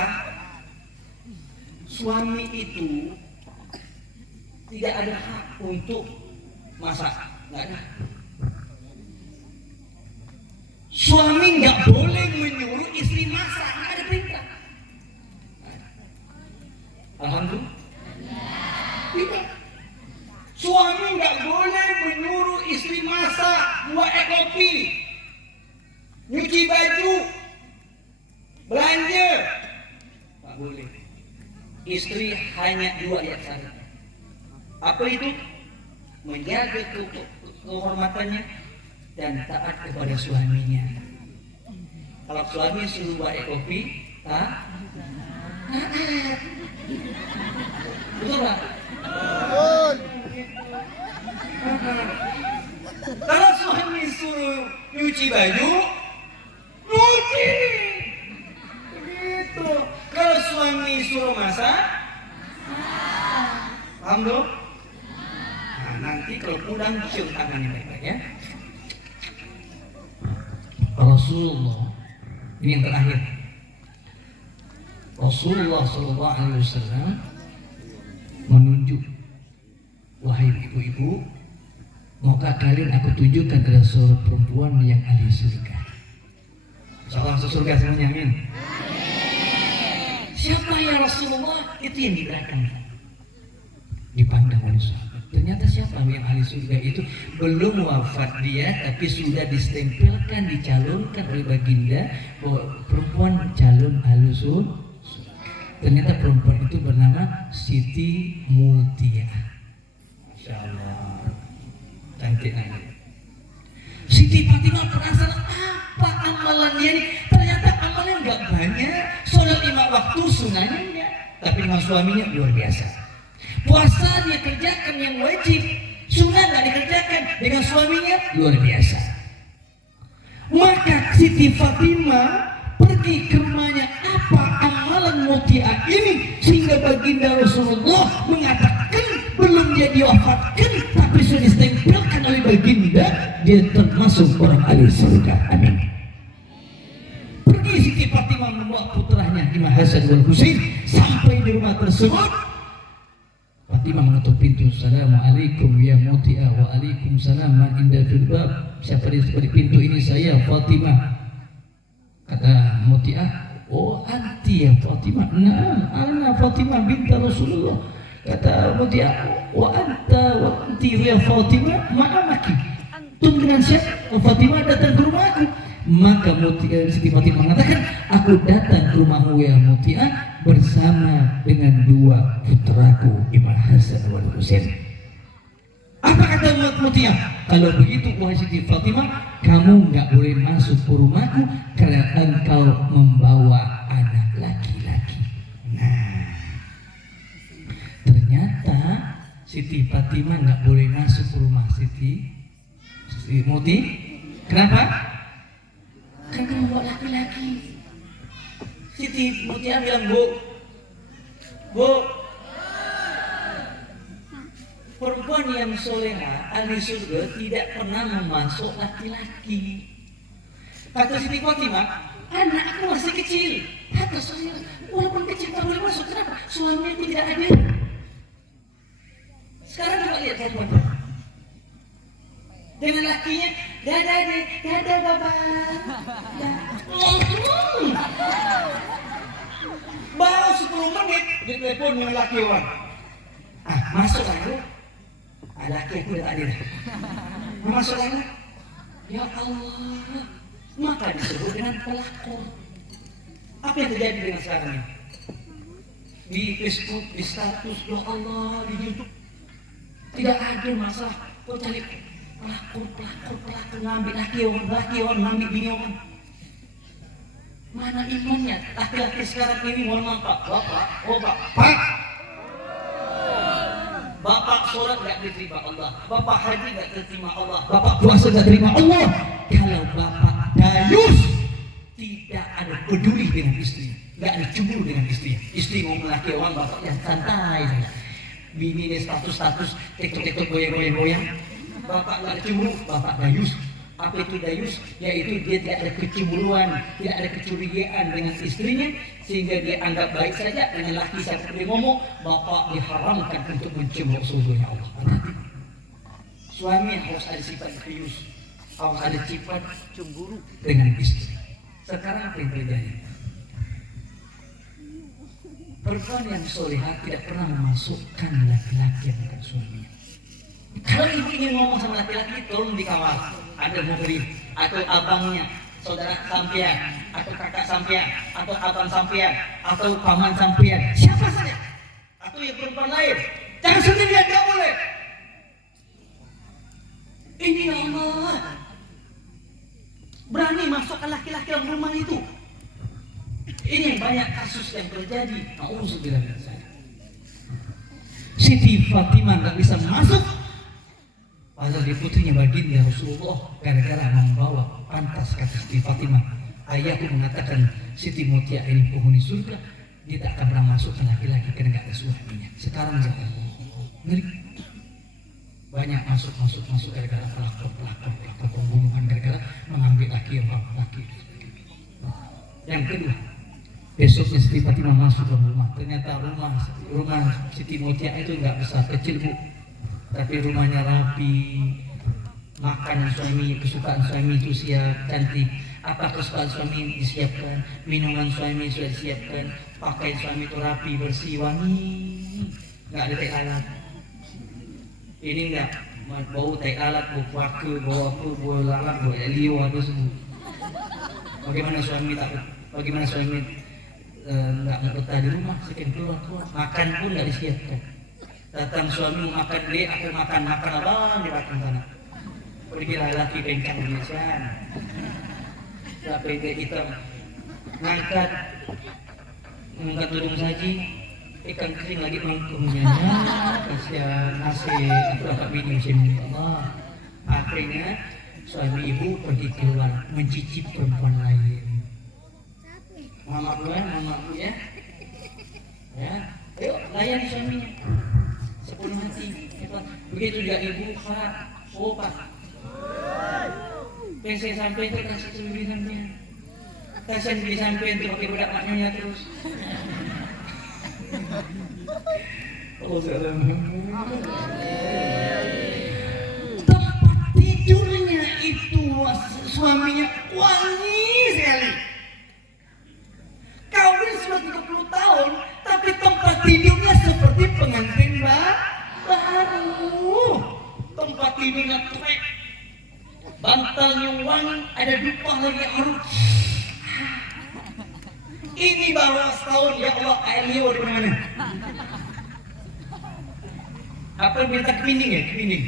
suami itu tidak ada hak untuk masak, nggak ada. Suami nggak boleh menyuruh istri masak, nggak ada perintah. Alhamdulillah. Tidak. Suami nggak boleh menyuruh istri masak, buat kopi, nyuci baju, belanja. Tak boleh. Istri hanya dua yang saja. Apa itu? Menjaga kehormatannya dan taat kepada suaminya. Kalau suami suruh buat kopi, taat. Betul Pak? Kalau suami suruh nyuci baju, nyuci. Begitu. Kalau suami suruh masak, paham dong? Nah, nanti kalau pulang cium tangannya baik-baik ya. Rasulullah, ini yang terakhir. Rasulullah SAW menunjuk, wahai ibu-ibu, maukah kalian aku tunjukkan kepada seorang perempuan yang ahli surga? Seorang masuk surga semuanya, amin. Siapa ya Rasulullah? Itu yang di belakang dipandang oleh sahabat. Ternyata siapa yang ahli surga itu? Belum wafat dia, tapi sudah distempelkan, dicalonkan oleh baginda bahwa perempuan calon ahli surga. Ternyata perempuan itu bernama Siti Mutia. Masya Allah, cantik aja. Siti Fatimah penasaran apa amalannya ini. Ternyata amalnya nggak banyak. Sholat 5 waktu sunnahnya enggak, tapi dengan suaminya luar biasa. Puasa dia kerjakan yang wajib, sunnah nggak dikerjakan, dengan suaminya luar biasa. Maka Siti Fatimah pergi ke rumahnya, apa amalan Mutia ini sehingga baginda Rasulullah mengatakan belum dia diwafatkan tapi sudah ditempelkan oleh baginda dia termasuk orang ahli surga. Amin. Pergi Siti Fatimah membawa putranya Imam Hasan wal Husain sampai di rumah tersebut. Fatimah mengetuk pintu. Assalamualaikum ya Mutia. Waalaikumsalam ma inda fil bab. Siapa di pintu ini? Saya Fatimah. Kata Mutia, oh anti ya Fatimah. Nah, ana Fatimah binti Rasulullah. Kata Mutia, wa anta wa anti ya Fatimah ma'amaki. Antum dengan siapa? Fatimah datang ke rumahku. Maka Siti Fatimah mengatakan, aku datang ke rumahmu ya Mutia bersama dengan 2 putraku Imam Hasan wal Husain. Apa kata Mutia? Kalau begitu wahai Siti Fatimah, kamu nggak boleh masuk ke rumahku karena engkau membawa anak laki-laki. Nah, ternyata Siti Fatimah nggak boleh masuk ke rumah Siti Muti. Kenapa? Karena membawa laki-laki. Siti Mutia bilang, Bu, perempuan yang soleha ahli surga tidak pernah memasuk laki-laki. Kata Siti Fatimah, anakku masih kecil. Kata saya, walaupun kecil tak boleh masuk. Kenapa? Suamiku tidak ada. Sekarang coba lihat perempuan dengan lakinya, dadah deh, dadah bapak. Baru 10 menit di telepon dengan laki orang. Masuk aku. Laki aku udah ada. Masuk lagi. Ya Allah. Maka disebut dengan pelakor. Apa yang terjadi dengan sekarang ini? Di Facebook, di status, ya Allah, di YouTube. Tidak ada masalah. Kau cari pelakor, ngambil laki orang, ngambil bini orang. Mana imannya? Laki-laki sekarang ini, mohon maaf Pak, Bapak. Bapak sholat gak diterima Allah, Bapak haji gak diterima Allah, Bapak puasa gak diterima Allah. Kalau Bapak dayus, tidak ada peduli dengan istri. nggak ada cemburu dengan istri. Istri ngomong laki orang, bapak yang santai saja. Bini ini status tiktok goyang-goyang. Bapak nggak ada cemburu, bapak dayus. Apa itu dayus? Yaitu dia tidak ada kecemburuan, tidak ada kecurigaan dengan istrinya, sehingga dia anggap baik saja dengan laki seperti ngomong. Bapak diharamkan untuk mencemburu sesungguhnya Allah. Suami harus ada sifat dayus, harus ada sifat cemburu dengan istri. Sekarang apa yang terjadi? Perempuan yang solehah tidak pernah memasukkan laki-laki yang bukan suaminya. Kalau ibu ingin ngomong sama laki-laki, tolong dikawal. Ada muhrim, atau abangnya, saudara sampean, atau kakak sampean, atau abang sampean, atau paman sampean, siapa saja, atau yang perempuan lain. Jangan sendirian, nggak boleh. Ini Allah berani masuk ke laki-laki yang rumah itu. Ini banyak kasus yang terjadi. Nauzubillah min dzalik. Siti Fatimah nggak bisa masuk, padahal dia putrinya baginda Rasulullah, gara-gara membawa pantas kata Siti Fatimah. Ayahku mengatakan Siti Mutia ini penghuni surga, dia tak akan pernah masuk ke laki-laki karena nggak ada suaminya. Sekarang ya Allah, ngeri. Banyak masuk gara-gara pelakor pembunuhan, gara-gara mengambil laki yang laki. Yang kedua, besoknya Siti Fatimah masuk ke rumah. Ternyata rumah Siti Mutia itu nggak besar, kecil bu, tapi rumahnya rapi. Makanan suami, kesukaan suami itu siap, cantik. Apa kesukaan suami disiapkan, minuman suami sudah disiapkan, pakaian suami itu rapi, bersih, wangi, nggak ada teh alat. Ini nggak bau teh alat, bau paku, bau apa, bau lalat, bau liwa itu semua. Bagaimana suami nggak mau betah di rumah, sekian keluar, makan pun nggak disiapkan. Datang suami mau makan, dia aku makan apa di belakang sana. Pergilah laki bengkang Indonesia, sampai dia hitam, ngangkat tudung saji, ikan kering lagi mangkumnya, kasihan nasi, aku minum sini Allah. Akhirnya suami ibu pergi keluar mencicip perempuan lain. Mama duluan, mama dulu ya. Ya, ayo layani suaminya sepenuh hati. Begitu juga ibu, Pak, oh Pak. Saya sampai itu kasih tulisannya. Kasihan beli sampai itu pakai budak maknya terus. Allah salam. Tempat tidurnya itu suaminya wangi sekali. Kawin sudah 30 tahun, tapi tempat tidurnya seperti pengantin baru. Tempat tidurnya keren, bantalnya wangi, ada dupa lagi harum. Ini baru setahun, ya Allah, air liur di mana? Apa binatang kepinding ya? Kepinding.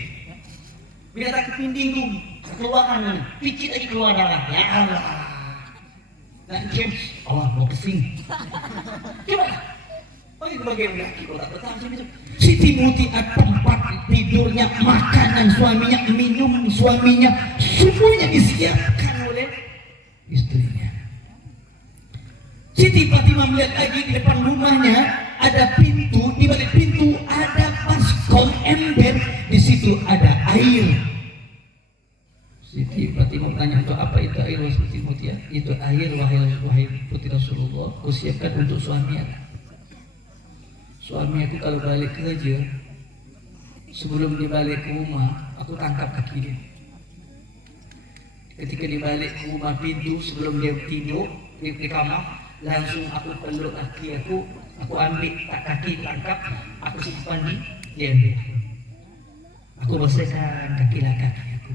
Binatang kepinding tuh keluaran, picit lagi keluar darah. Ya Allah. Dan James, Allah mau kesini. Coba. Oh itu bagian laki, kalau tak betah macam itu. Siti Mutia tempat tidurnya, makanan suaminya, minum suaminya, semuanya disiapkan oleh istrinya. Siti Fatimah melihat lagi di depan rumahnya ada pintu, di balik pintu ada baskom ember, di situ ada air. Siti Fatimah bertanya, untuk apa itu air? Siti Mutia, itu air wahai putri Rasulullah, aku siapkan untuk suami aku. Suami aku kalau balik kerja, sebelum dia balik ke rumah, aku tangkap kaki dia. Ketika dia balik ke rumah pintu, sebelum dia tidur di kamar, langsung aku peluk kaki aku ambil kaki, tangkap, aku simpan di ember. Aku bersihkan kaki aku.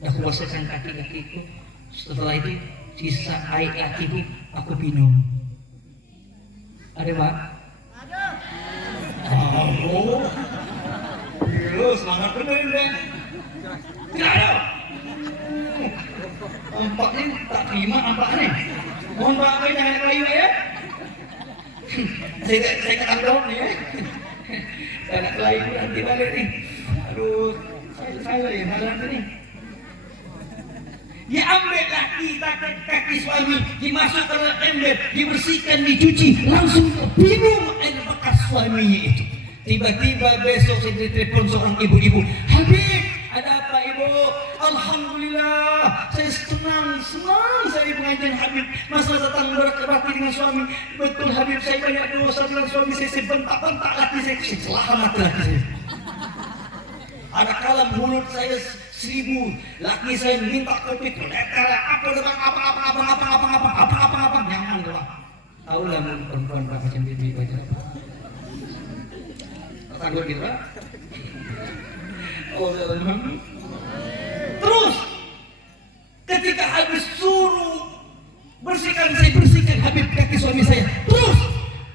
Aku bersihkan kaki-kakiku. Setelah itu sisa air kakiku aku minum. Ada Pak? Ada. Oh, semangat bener ini. Tidak ada. Nampaknya tak terima nampaknya. Mohon maaf jangan kayu ya. Saya tekan dong ya. Saya nak kelayu nanti balik nih. Aduh, saya yang halang ini. Dia ambil lagi kaki suami, dimasukkan ke ember, dibersihkan, dicuci, langsung minum air bekas suaminya itu. Tiba-tiba besok saya ditelepon seorang ibu-ibu, Habib, ada apa ibu? Alhamdulillah, saya senang saya pengajian Habib. Masalah datang berbakti dengan suami. Betul Habib, saya banyak dosa dengan suami saya bentak-bentak laki saya selamat laki saya. Ada kala mulut saya 1000, laki saya minta kopi letter, apa dengan apa, nyaman doang. Tahu lah perempuan macam bibi baca apa? Takut gitu kan? Oh, terus ketika habis suruh saya bersihkan Habib kaki suami saya. Terus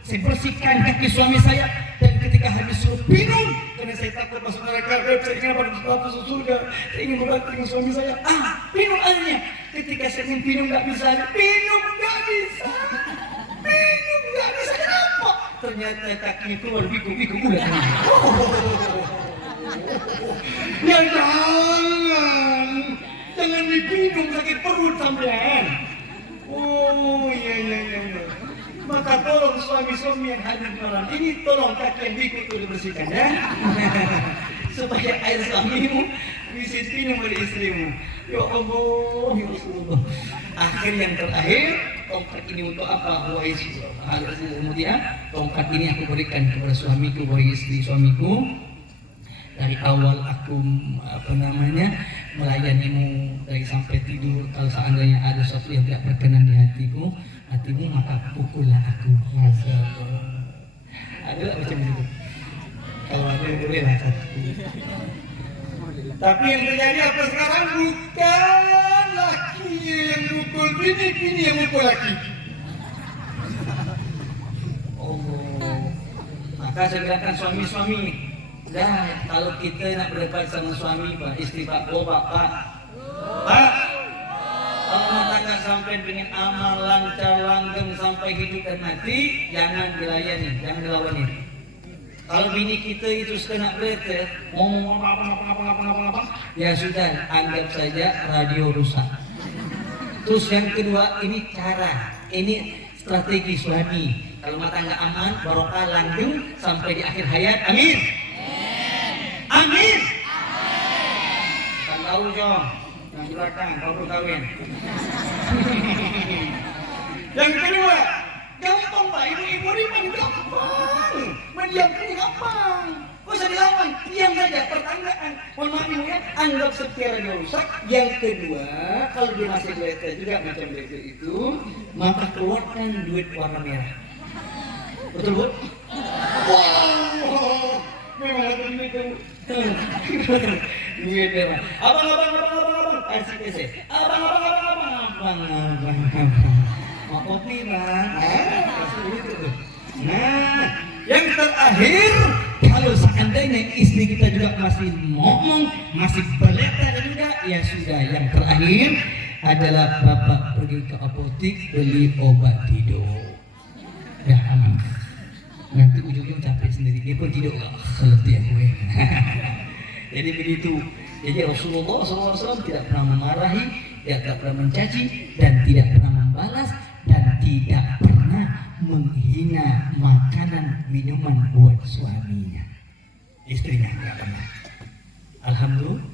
saya bersihkan kaki suami saya, dan ketika habis suruh minum, karena saya takut masuk neraka, saya ingin masuk surga, saya ingin berbakti dengan suami saya. Minum airnya. Ketika saya ingin minum nggak bisa. Kenapa? Ternyata kakinya keluar biku-biku udah. Ya jangan diminum, sakit perut sampean. Oh iya. Maka tolong suami-suami yang hadir malam ini, tolong kaki yang biku itu dibersihkan ya. Supaya air suamimu bisa minum oleh istrimu. Ya Allah, ya Rasulullah. Akhir yang terakhir, tongkat ini untuk apa? Wahai kemudian tongkat ini aku berikan kepada suamiku, wahai istri suamiku. Dari awal aku melayanimu dari sampai tidur. Kalau seandainya ada sesuatu yang tidak berkenan di hatimu, maka pukullah aku. Masya Allah. Ada tak macam itu? Kalau ada boleh lah satu. Tapi yang terjadi apa sekarang? Bukan laki yang mukul bini, bini yang mukul laki. Oh, maka saya katakan suami-suami, kalau kita nak berdebat sama suami, Pak, istri Pak, Pak, kalau rumah tangga sampai dengan amal lancar langgeng sampai hidup dan mati, jangan dilayani, jangan dilawani. Kalau bini kita itu sekena berita, ngomong apa, ya sudah, anggap saja radio rusak. Terus yang kedua, ini cara, ini strategi suami. Kalau rumah tangga aman, barokah langgeng sampai di akhir hayat, amin. Amin. Kan tahu Jom, yang di belakang, kau perlu kawin. Yang kedua, gampang Pak, ibu-ibu ini paling gampang. Mendiamkan ini gampang. Kau usah dilawan, diam saja, pertanyaan. Mohon maaf ibu ya, anggap secara dia rusak. Yang kedua, kalau dia masih letter juga macam letter itu, maka keluarkan duit warna merah. Betul Bu? Wow, memang ada duit itu. Duit merah. Abang. Asik. Abang. Mau kopi Bang? Nah, yang terakhir, kalau seandainya istri kita juga masih ngomong, masih beletar juga, ya sudah. Yang terakhir adalah bapak pergi ke apotek beli obat tidur. Ya aman. Nanti ujung-ujung capek sendiri, dia pun tidur kalau tiap gue. Jadi begitu. Jadi Rasulullah SAW tidak pernah memarahi, tidak pernah mencaci, dan tidak pernah membalas, dan tidak pernah menghina makanan minuman buat suaminya. Istrinya tidak pernah. Alhamdulillah.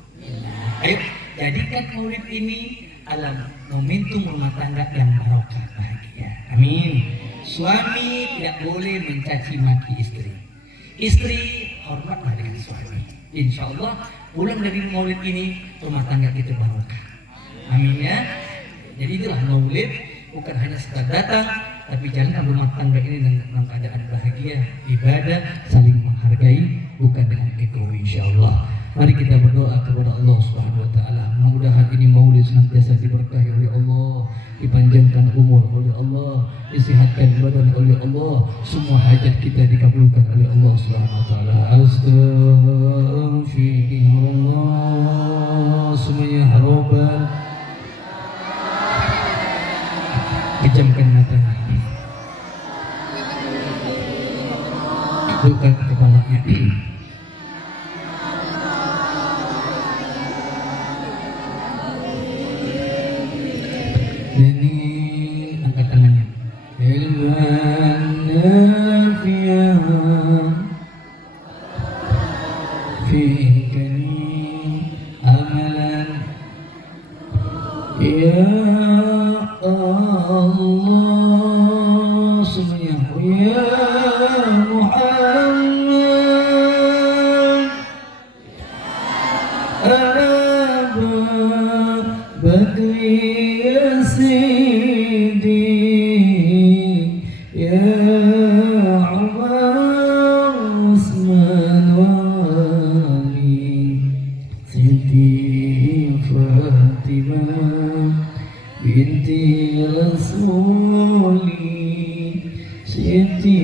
Ayo jadikan maulid ini alam momentum rumah tangga yang barokah bahagia. Amin. Suami tidak boleh mencaci maki istri. Istri hormatlah dengan suami. Insya Allah pulang dari maulid ini rumah tangga kita barokah. Amin ya. Jadi itulah maulid, bukan hanya sekadar datang, tapi jalankan rumah tangga ini dalam keadaan bahagia, ibadah, saling menghargai, bukan dengan ego. Insya Allah. Mari kita berdoa kepada Allah Subhanahu Wa Taala. Mudah-mudahan ini maulid senantiasa diberkahi oleh Allah, dipanjangkan umur oleh Allah, disehatkan badan oleh Allah, semua hajat kita dikabulkan oleh Allah Subhanahu Wa Taala. Astaghfirullah, semuanya haroban. Pejamkan matanya, dudukkan kepalanya. وفقني عملا يا الله سبحانه يا محمد أبا بكر يا سيدي يا عمر عثمان وعلي سيدي فاطمة بنت رسولي سيدي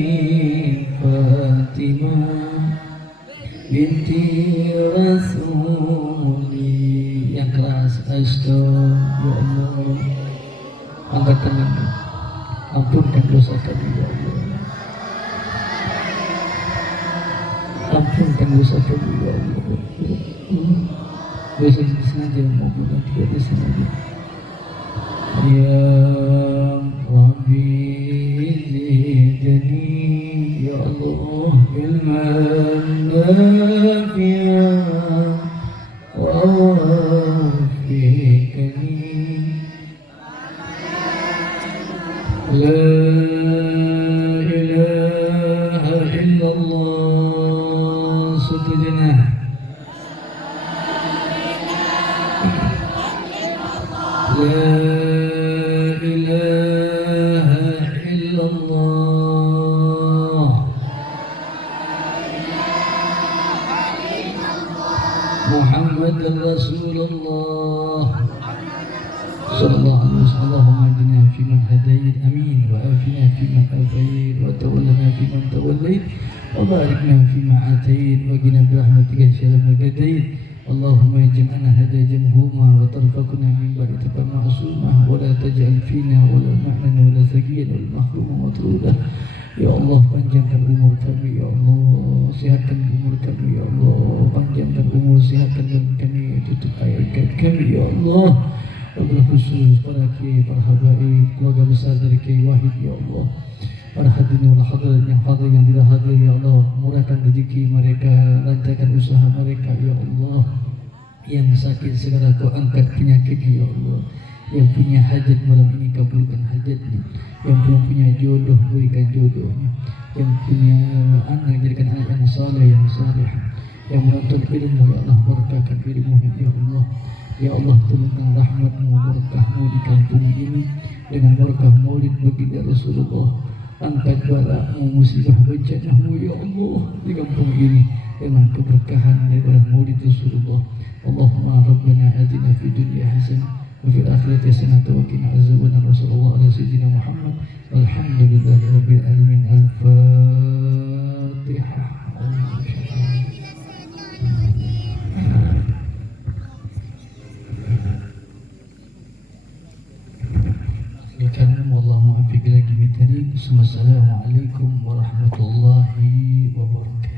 فاطمة بنت رسولي yang keras astagfirullah ya Allah angkat tanganmu ampunkan dosa kami ya Allah ampunkan dosa kami ya Allah dosa sengaja maupun tidak disengaja ya Rabbi zidni ya Allah ilman nafi'an wa wafiqni la ilaha illallah sujudna la ilaha illallah Muhammad Rasulullah sallallahu alaihi wasallam Allahumma hadina fi man hadayt amin wa afina fi man afayt wa tawallana fi man tawallayt wa barik lana fi ma atayt wa qina bi rahmatika syarra ma qadayt Allahumma ij'alna hada jamhuma wa tarfaqna min ba'di tabar ma'sumah wa la taj'al fina wa la ma'nan wa la sagiyan wa la mahruma matrudah ya Allah panjangkan umur kami ya Allah sihatkan umur kami ya Allah panjangkan umur sihatkan kami tutup air kami ya Allah wabil khusus para kiai para habaib keluarga besar dari Kiai Wahid ya Allah para hadirin wal hadirat yang hadir yang tidak hadir ya Allah murahkan rezeki mereka lancarkan usaha mereka ya Allah yang sakit segera kau angkat penyakitnya ya Allah yang punya hajat malam ini kabulkan hajatnya yang belum punya jodoh berikan jodohnya yang punya anak jadikan anak yang saleh yang saleh yang menuntut ilmu ya Allah berkahkan ilmunya ya Allah ya Allah turunkan rahmatmu berkahmu di kampung ini dengan berkah maulid baginda Rasulullah angkat balakmu musibah bencanamu ya Allah di kampung ini dengan keberkahan daripada maulid Rasulullah Allahumma rabbana atina fid dunya hasanah wa fil akhirati hasanah wa qina azabannar Rasulullah ala sayyidina Muhammad alhamdulillahi rabbil alamin al-fatihah Assalamualaikum warahmatullahi wabarakatuh.